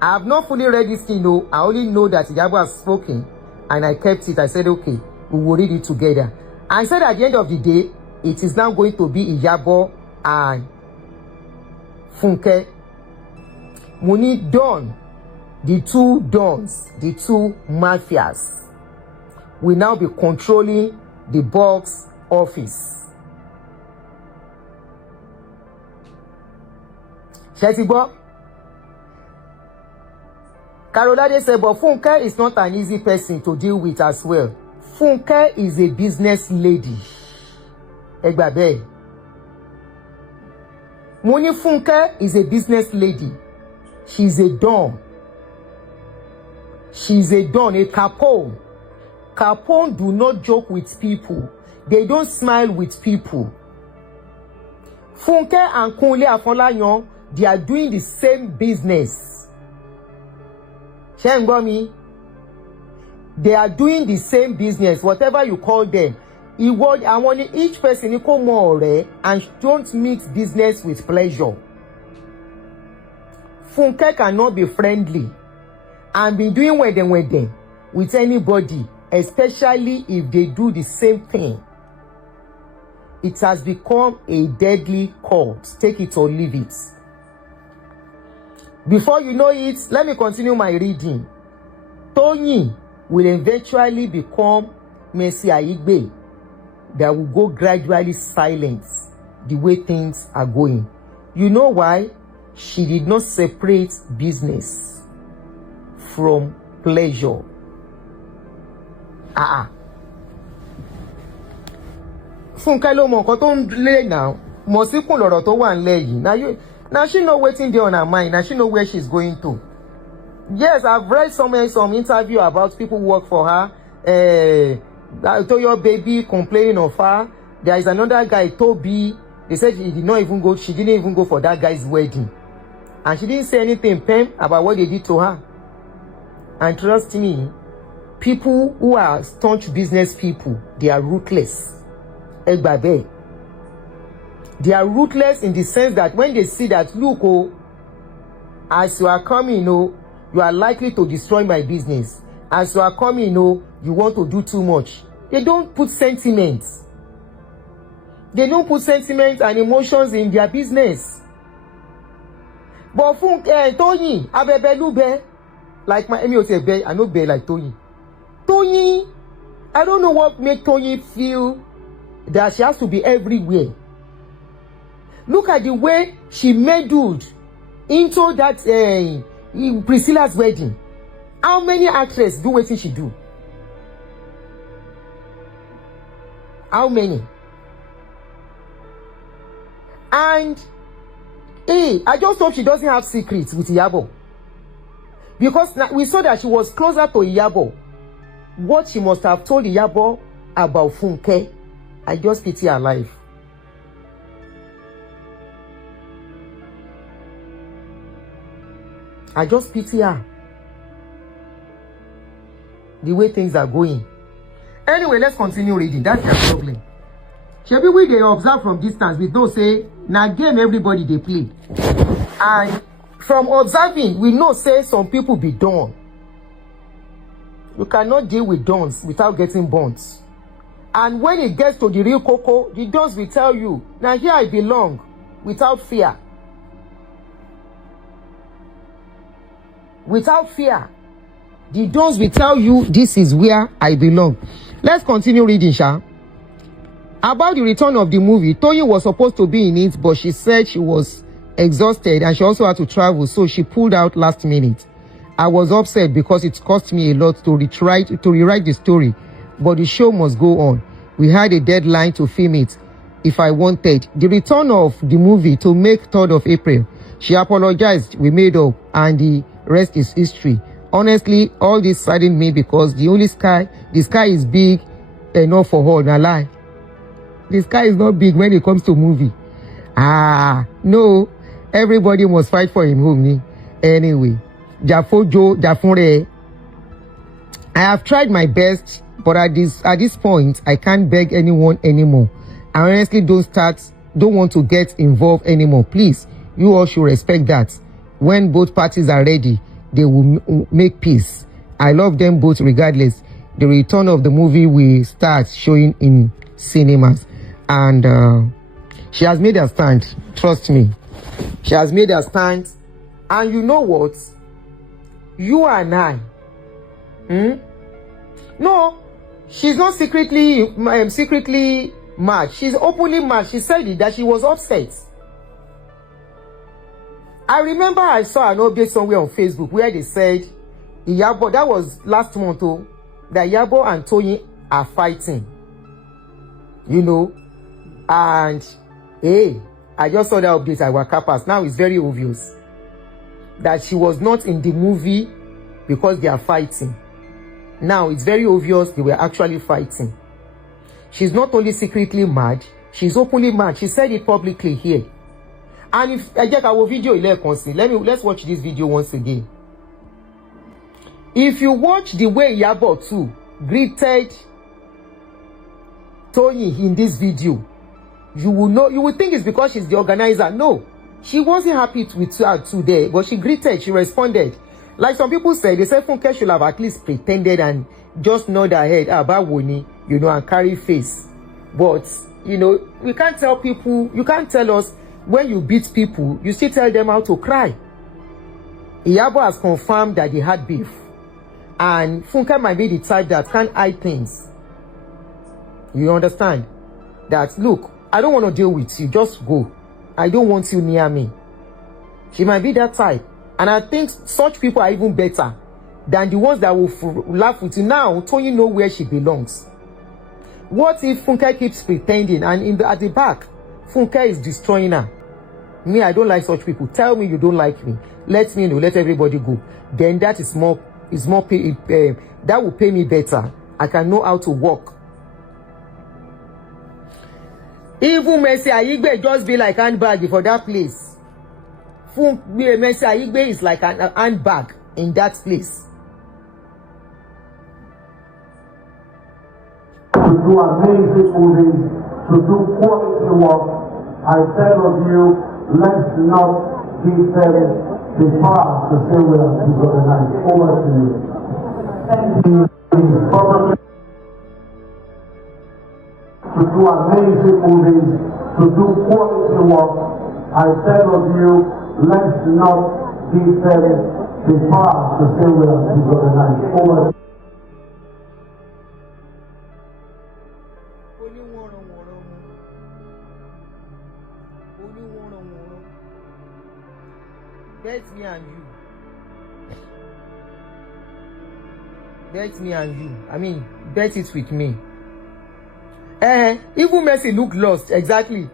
I have not fully read this thing, I only know that Iyabo has spoken, and I kept it. I said, okay, we will read it together. I said at the end of the day, it is now going to be Iyabo and Funke. Muni Don, the two Dons, the two Mafias, will now be controlling the box office. Shetibo. Carolade said, but Funke is not an easy person to deal with as well. Funke is a business lady. Egbabe. Moni Funke is a business lady. She's a don. She's a don, a capone. Capone do not joke with people. They don't smile with people. Funke and Kunle Afolayan, they are doing the same business. Shengomi, they are doing the same business, whatever you call them. I want each person equal more and don't mix business with pleasure. Funke cannot be friendly and be doing wedding with anybody, especially if they do the same thing. It has become a deadly cult. Take it or leave it. Before you know it, let me continue my reading. Toyin will eventually become Messi Ayigbe that will go gradually silent the way things are going. You know why? She did not separate business from pleasure. Funke ló mọ nǹkan tó ń lé now. Mo sì kún lọ́rọ̀ tó wà ńlẹ̀ yìí. Now she know wetin dey on her mind. Now she know where she's going to. Yes, I've read some interview about people who work for her. Toyo baby complaining of her. There is another guy, Toby. They said she didn't even go for that guy's wedding. And she didn't say anything, Pam, about what they did to her. And trust me, people who are staunch business people, they are ruthless. Egbabe. They are ruthless in the sense that when they see that, look, oh, as you are coming, oh, you are likely to destroy my business. As you are coming, oh, you want to do too much. They don't put sentiments. They don't put sentiments and emotions in their business. But Funke, Toyin, Abebelube, like my Emil say, I know be like Toyin. Toyin, I don't know what make Toyin feel that she has to be everywhere. Look at the way she meddled into that Priscilla's wedding. How many actresses do what she do? How many? And I just hope she doesn't have secrets with Iyabo. Because we saw that she was closer to Iyabo. What she must have told Iyabo about Funke, I just pity her life. I just pity her. The way things are going. Anyway, let's continue reading. That's the problem. Shebi we dey observe from distance, we don't say, na game everybody they play. And from observing, we know say some people be done. You cannot deal with dons without getting bonds. And when it gets to the real cocoa, the dons will tell you, now here I belong, without fear. Without fear. The dons will tell you, this is where I belong. Let's continue reading, Sha. About the return of the movie, Toyin was supposed to be in it, but she said she was exhausted and she also had to travel, so she pulled out last minute. I was upset because it cost me a lot to rewrite the story, but the show must go on. We had a deadline to film it if I wanted the return of the movie to make 3rd of April. She apologized, we made up, and the rest is history. Honestly, all this saddened me because the sky is big enough for all. Na lie. The sky is not big when it comes to movie. No. Everybody must fight for him home. Anyway, Jafunre. I have tried my best, but at this point, I can't beg anyone anymore. I honestly don't want to get involved anymore. Please, you all should respect that. When both parties are ready, they will make peace. I love them both regardless. The return of the movie will start showing in cinemas. And she has made her stand. Trust me. She has made her stand. And you know what? You and I. No, she's not secretly mad. She's openly mad. She said it, that she was upset. I remember I saw an update somewhere on Facebook where they said Iyabo, that was last month, that Iyabo and Toyin are fighting. You know? And I just saw that update at Wakapas. Now it's very obvious that she was not in the movie because they are fighting. Now it's very obvious they were actually fighting. She's not only secretly mad, she's openly mad. She said it publicly here. And if I get our video, let's watch this video once again. If you watch the way Iyabo too greeted Toyin in this video, you will think it's because she's the organizer. No, she wasn't happy with her today, but she greeted, she responded. Like some people said, they said Funke should have at least pretended and just nod her head, Woni, and carry face. But, we can't tell people, you can't tell us when you beat people, you still tell them how to cry. Iyabo has confirmed that they had beef. And Funke might be the type that can't hide things. You understand? That, look, I don't want to deal with you. Just go. I don't want you near me. She might be that type. And I think such people are even better than the ones that will laugh with you. Now, Toyin know where she belongs. What if Funke keeps pretending and at the back, Funke is destroying her? Me, I don't like such people. Tell me you don't like me. Let me know. Let everybody go. Then that is more that will pay me better. I can know how to work. Even Mercy Aigbe just be like handbag for that place. Mercy Aigbe is like an handbag in that place. To do amazing movies, to do quality work, I tell of you, let's not give them the power to say we are disorganized. Over to you. Probably to do amazing movies, to do quality work, I tell of you, let's not give them the power to say we are disorganized. Over to you. That's me and you. That's me and you. I mean, bet it with me. Even Mercy look lost. Exactly.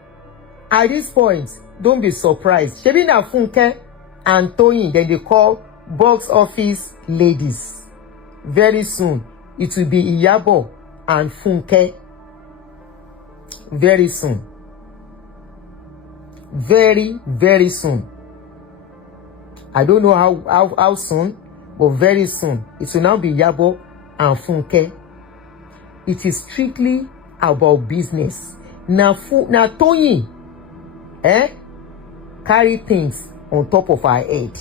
At this point, don't be surprised. Shebi na Funke and Toyin, then they call box office ladies. Very soon, it will be Iyabo and Funke. Very soon. Very, very soon. I don't know how soon, but very soon. It will now be Iyabo and Funke. It is strictly about business. Now Toyin, carry things on top of her head.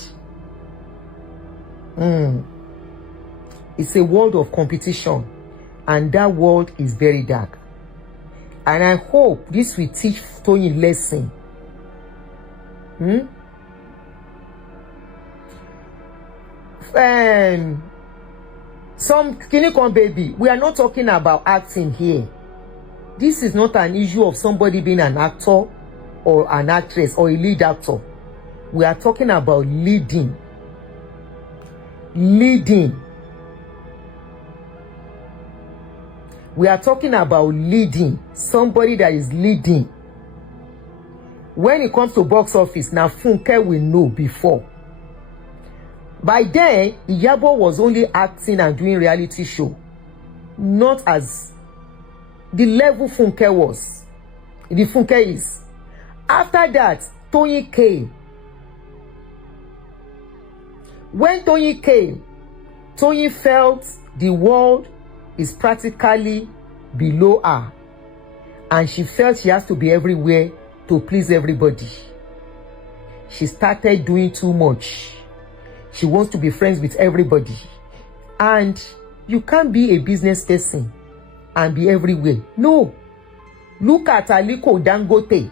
It's a world of competition, and that world is very dark. And I hope this will teach Toyin lesson. Some clinical baby, we are not talking about acting here. This is not an issue of somebody being an actor or an actress or a lead actor. We are talking about leading. We are talking about leading. Somebody that is leading. When it comes to box office, now Funke will know before. By then, Iyabo was only acting and doing reality show. Not as the level Funke was. The Funke is. After that, Toyin came. When Toyin came, Toyin felt the world is practically below her. And she felt she has to be everywhere to please everybody. She started doing too much. She wants to be friends with everybody. And you can't be a business person and be everywhere. No. Look at Aliko Dangote.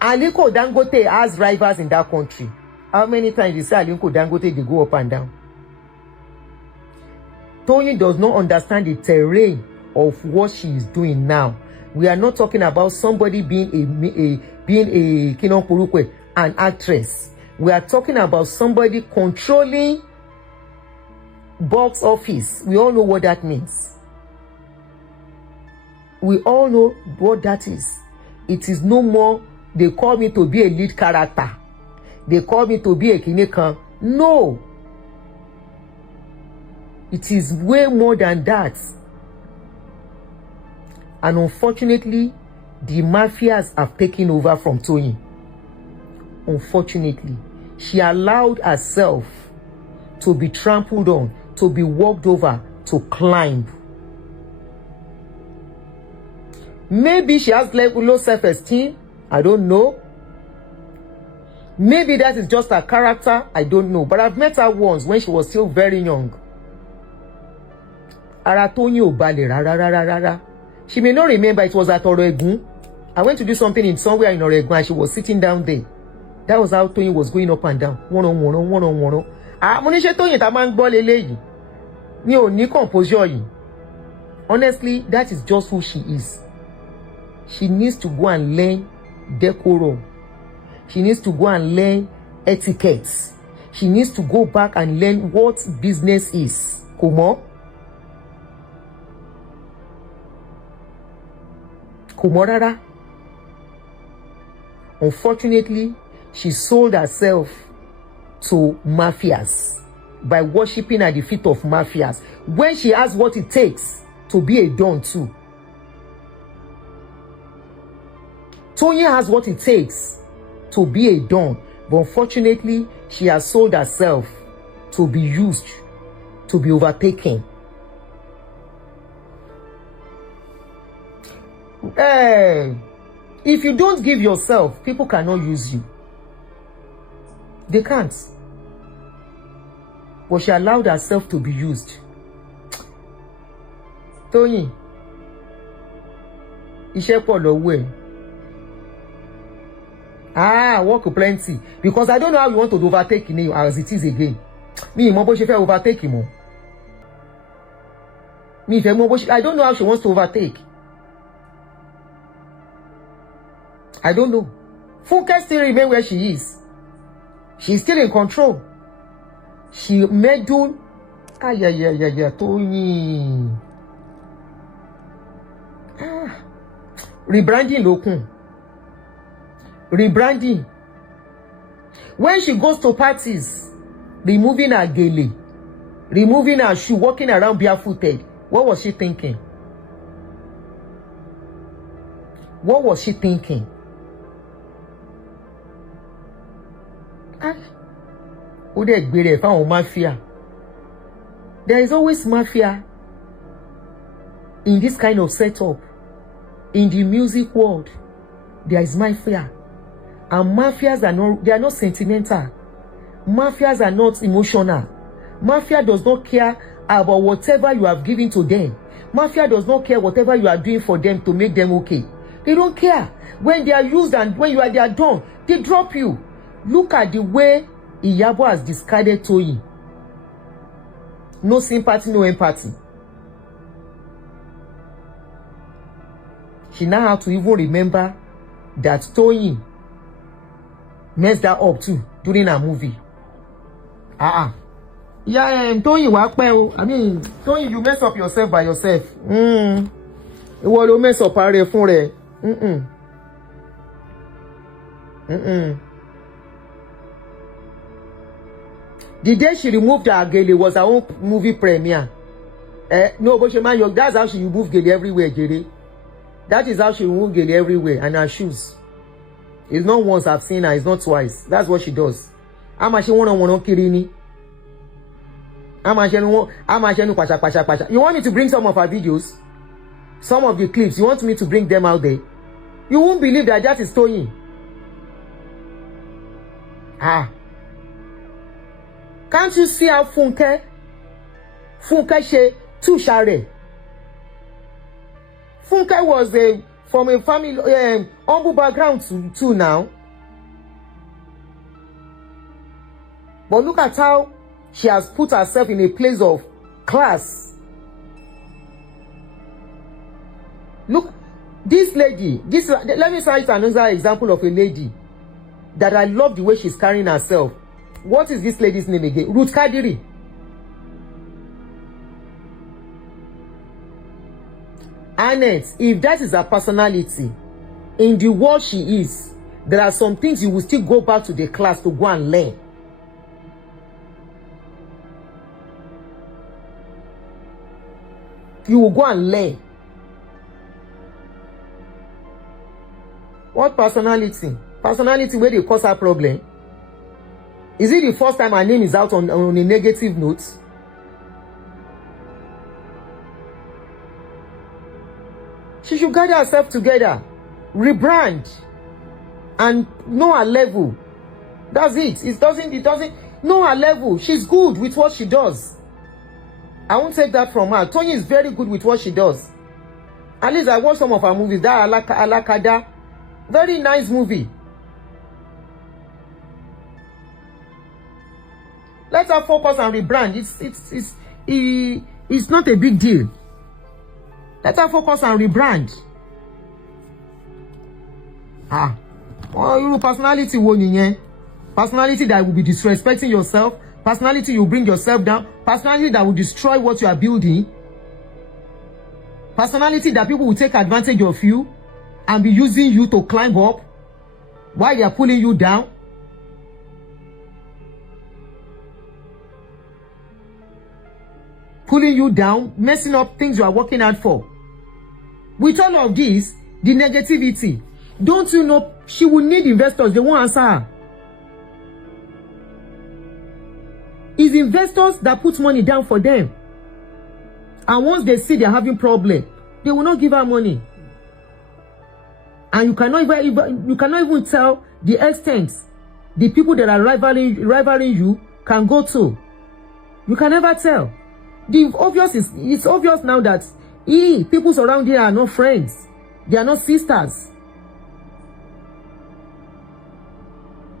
Aliko Dangote has rivals in that country. How many times you say Aliko Dangote, they go up and down? Toyin does not understand the terrain of what she is doing now. We are not talking about somebody being an actress. We are talking about somebody controlling box office. We all know what that means. We all know what that is. It is no more, they call me to be a lead character. They call me to be a kinekan. No. It is way more than that. And unfortunately, the mafias have taken over from Toyin. Unfortunately, she allowed herself to be trampled on, to be walked over, to climb. Maybe she has low self-esteem. I don't know. Maybe that is just her character. I don't know. But I've met her once when she was still very young. Ara Toyin ò balẹ̀ rárá. She may not remember, it was at Oro Lenu. I went to do something in somewhere in Oro Lenu and she was sitting down there. That was how Toyin was going up and down. One on one. Mo ní ṣé Toyin ta máa ń gbọ́ leléyìí. Mi ò ní composure yìí. Honestly, that is just who she is. She needs to go and learn decorum. She needs to go and learn etiquette. she needs to go back and learn what business is. Kò mọ̀? Kò mọ̀ rárá. Unfortunately, she sold herself to mafias by worshipping at the feet of mafias when she has what it takes to be a don too. Toyin has what it takes to be a don, but unfortunately, she has sold herself to be used, to be overtaken. If you don't give yourself, people cannot use you. They can't. But she allowed herself to be used. Toyin, iṣẹ́ pọ̀ lọ́wọ́ ẹ̀. Work plenty. Because I don't know how you want to overtake me as it is again. Me, mo bó ṣe fẹ́ overtake mo. Me fẹ́ mo bó ṣe. I don't know how she wants to overtake. I don't know. Funke still remain where she is. She's still in control. She meddled. Toyin. Rebranding lókun. Rebranding. When she goes to parties, removing her gele, removing her shoe, walking around barefooted, what was she thinking? What was she thinking? Mafia. There is always mafia in this kind of setup. In the music world, there is mafia. And mafias are not sentimental. Mafias are not emotional. Mafia does not care about whatever you have given to them. Mafia does not care whatever you are doing for them to make them okay. They don't care. When they are used and when they are done, they drop you. Look at the way Iyabo has discarded Toyin. No sympathy, no empathy. She now have to even remember that Toyin messed that up too during her movie. Yeah, Toyin wá pẹ́ o. I mean, Toyin, you mess up yourself by yourself. Ìwọ ló mess up ara fún rẹ. The day she removed her gele was her own movie premiere. No, but she man, that's how she removed gele everywhere, Jere. That is how she removed gele everywhere, and her shoes. It's not once I've seen her, it's not twice. That's what she does. You want me to bring some of her videos? Some of the clips, you want me to bring them out there? You won't believe that is Toyin. Can't you see how Funke she too share? Funke was from a family humble background too now. But look at how she has put herself in a place of class. Look, this lady, let me cite another example of a lady that I love the way she's carrying herself. What is this lady's name again? Ruth Kadiri. Annette, if that is her personality, in the world she is, there are some things you will still go back to the class to go and learn. You will go and learn. What personality? Personality where they cause her problem? Is it the first time her name is out on a negative note? She should gather herself together, rebrand, and know her level. That's it. It doesn't know her level. She's good with what she does. I won't take that from her. Toyin is very good with what she does. At least I watched some of her movies. That Alakada, very nice movie. Let her focus and rebrand. It's not a big deal. Let her focus and rebrand. Your personality wo nìyẹn? personality that will be disrespecting yourself, personality you bring yourself down, personality that will destroy what you are building, personality that people will take advantage of you and be using you to climb up while they are pulling you down. Pulling you down, messing up things you are working hard for. With all of this, the negativity, don't you know she will need investors? They won't answer her. It's investors that put money down for them. And once they see they're having problem, they will not give her money. And you cannot even tell the extent the people that are rivaling you can go to. You can never tell. It's obvious now that people surrounding her are not friends. They are not sisters.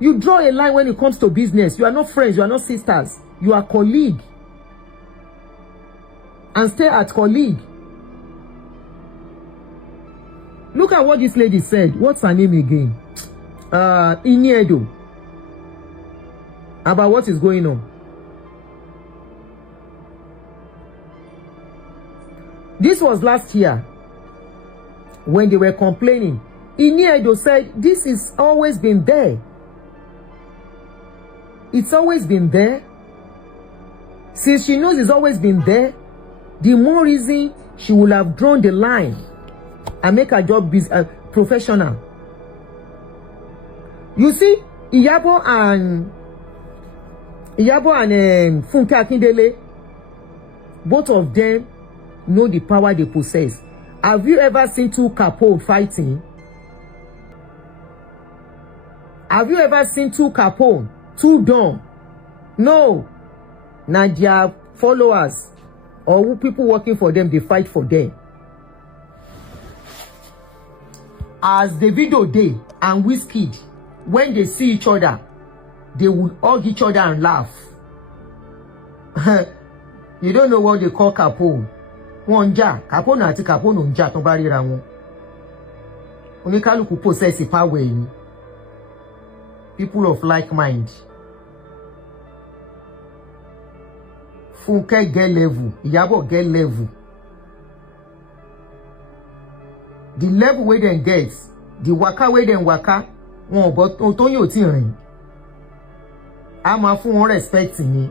You draw a line when it comes to business. You are not friends. You are not sisters. You are colleague. And stay at colleague. Look at what this lady said. What's her name again? Iniedo. About what is going on. This was last year when they were complaining. Iniedo said, this has always been there. It's always been there. Since she knows it's always been there, the more reason she will have drawn the line and make her job professional. You see, Iyabo and Funke Akindele, both of them know the power they possess. Have you ever seen two capo fighting? Have you ever seen two capo, two dom? No. Now their followers or people working for them, they fight for them. As the video day and Wizkid, when they see each other, they will hug each other and laugh. You don't know what they call capo. One ja, capo na ati capo no ja to bá ríra wọn. Oníkálùkù possess power in. People of like mind. Funke get level, Iyabo get level. The level where them get, the waka where them waka, wọn but Toyin ò tí rìn. A máa fún wọn respect ni.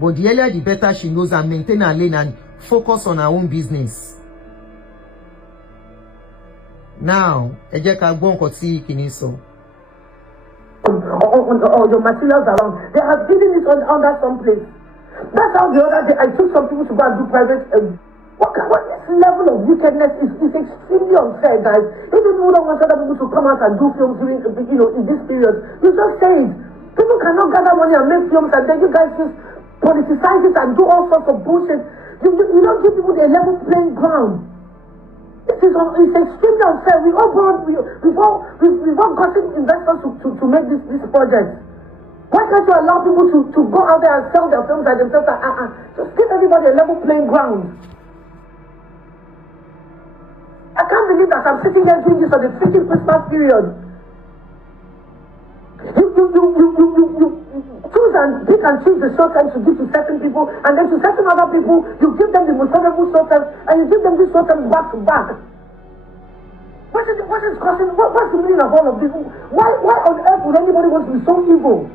But the earlier the better she knows and maintain her lane and focus on her own business. Now, ẹ jẹ́ ká gbọ́ nǹkan tí kìíní sọ. Or your materials around. They have given it under some place. That's how the other day I took some people to go and do private. What this level of wickedness is extremely unfair, guys. If people don't want other people to come out and do films during, in this period, you just say it. People cannot gather money and make films, and then you guys just politicize it and do all sorts of bullshit. You don't give people a level playing ground. It's extremely unfair. We've all gotten investors to make this project. Why can't you allow people to go out there and sell their films by themselves? Just give everybody a level playing ground. I can't believe that I'm sitting here doing this on the freaking Christmas period. You choose and pick and choose the short times to give to certain people, and then to certain other people, you give them the most valuable short times, and you give them these short times back to back. What's the meaning of all of this? Why on earth would anybody want to be so evil?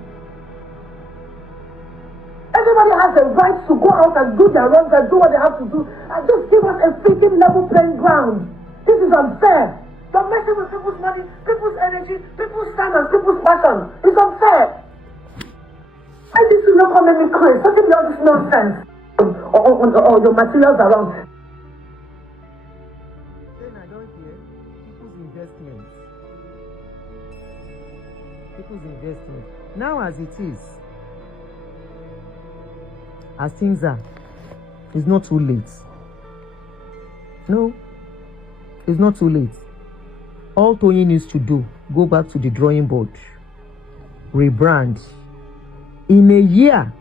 Everybody has the right to go out and do their runs and do what they have to do, and just give us a freaking level playing ground. This is unfair. You're messing with people's money, people's energy, people's standards, people's passion. It's unfair. I just will not come and make crazy. Don't give me all this nonsense. Or your materials around. Then I don't hear people's investments. People's investment. Now as it is, as things are, it's not too late. No, it's not too late. All Toyin needs to do, go back to the drawing board, rebrand. In a year,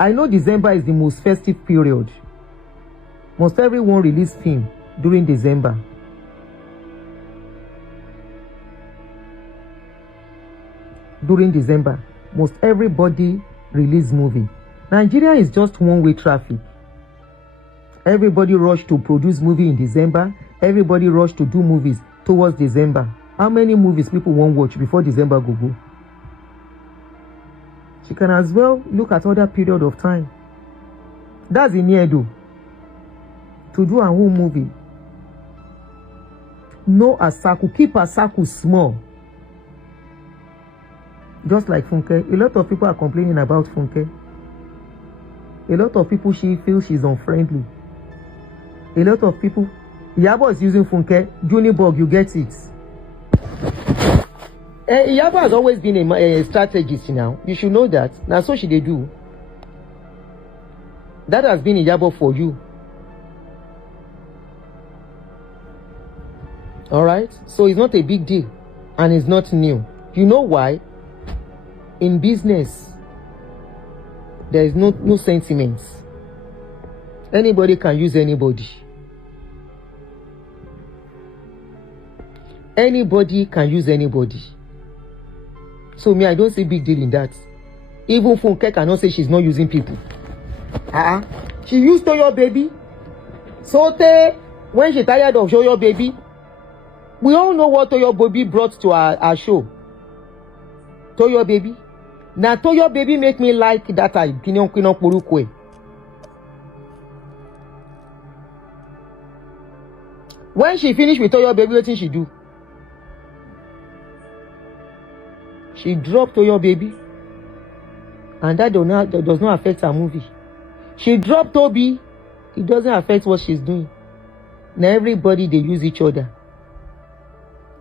I know December is the most festive period. Must everyone release film during December? during December. Most everybody release movie. Nigeria is just one-way traffic. Everybody rush to produce movie in December. Everybody rush to do movies towards December. How many movies people won't watch before December go? She can as well look at other period of time. That's in Edo. To do a whole movie. No Asaku. Keep Asaku small. Just like Funke. A lot of people are complaining about Funke. A lot of people she feels she's unfriendly. A lot of people. Iyabo is using Funke. Junibog, you get it. Iyabo has always been a strategist now. You should know that. Now so she they do. That has been Iyabo for you. Alright? So it's not a big deal. And it's not new. You know why? In business, there is no sentiments. Anybody can use anybody. Anybody can use anybody. So me, I don't see big deal in that. Even Funke cannot say she's not using people. She used Toyo Baby. So when she tired of Toyo Baby, we all know what Toyo Baby brought to our show. Toyo Baby. Now Toyo Baby make me like that opinion Purukwe. When she finished with Toyo Baby, what did she do? She dropped Toyo Baby. And that does not affect her movie. She dropped Toby. It doesn't affect what she's doing. Now everybody, they use each other.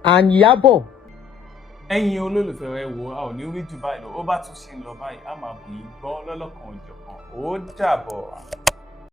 And Yabo. Ẹ̀yin olólùfẹ́ ẹ wò a ò ní rí jù báyìí lọ ó bá tún ṣe ń lọ báyìí a máa bù yín gbọ́ lọ́lọ́kan òjọ̀kan ó dàbọ̀.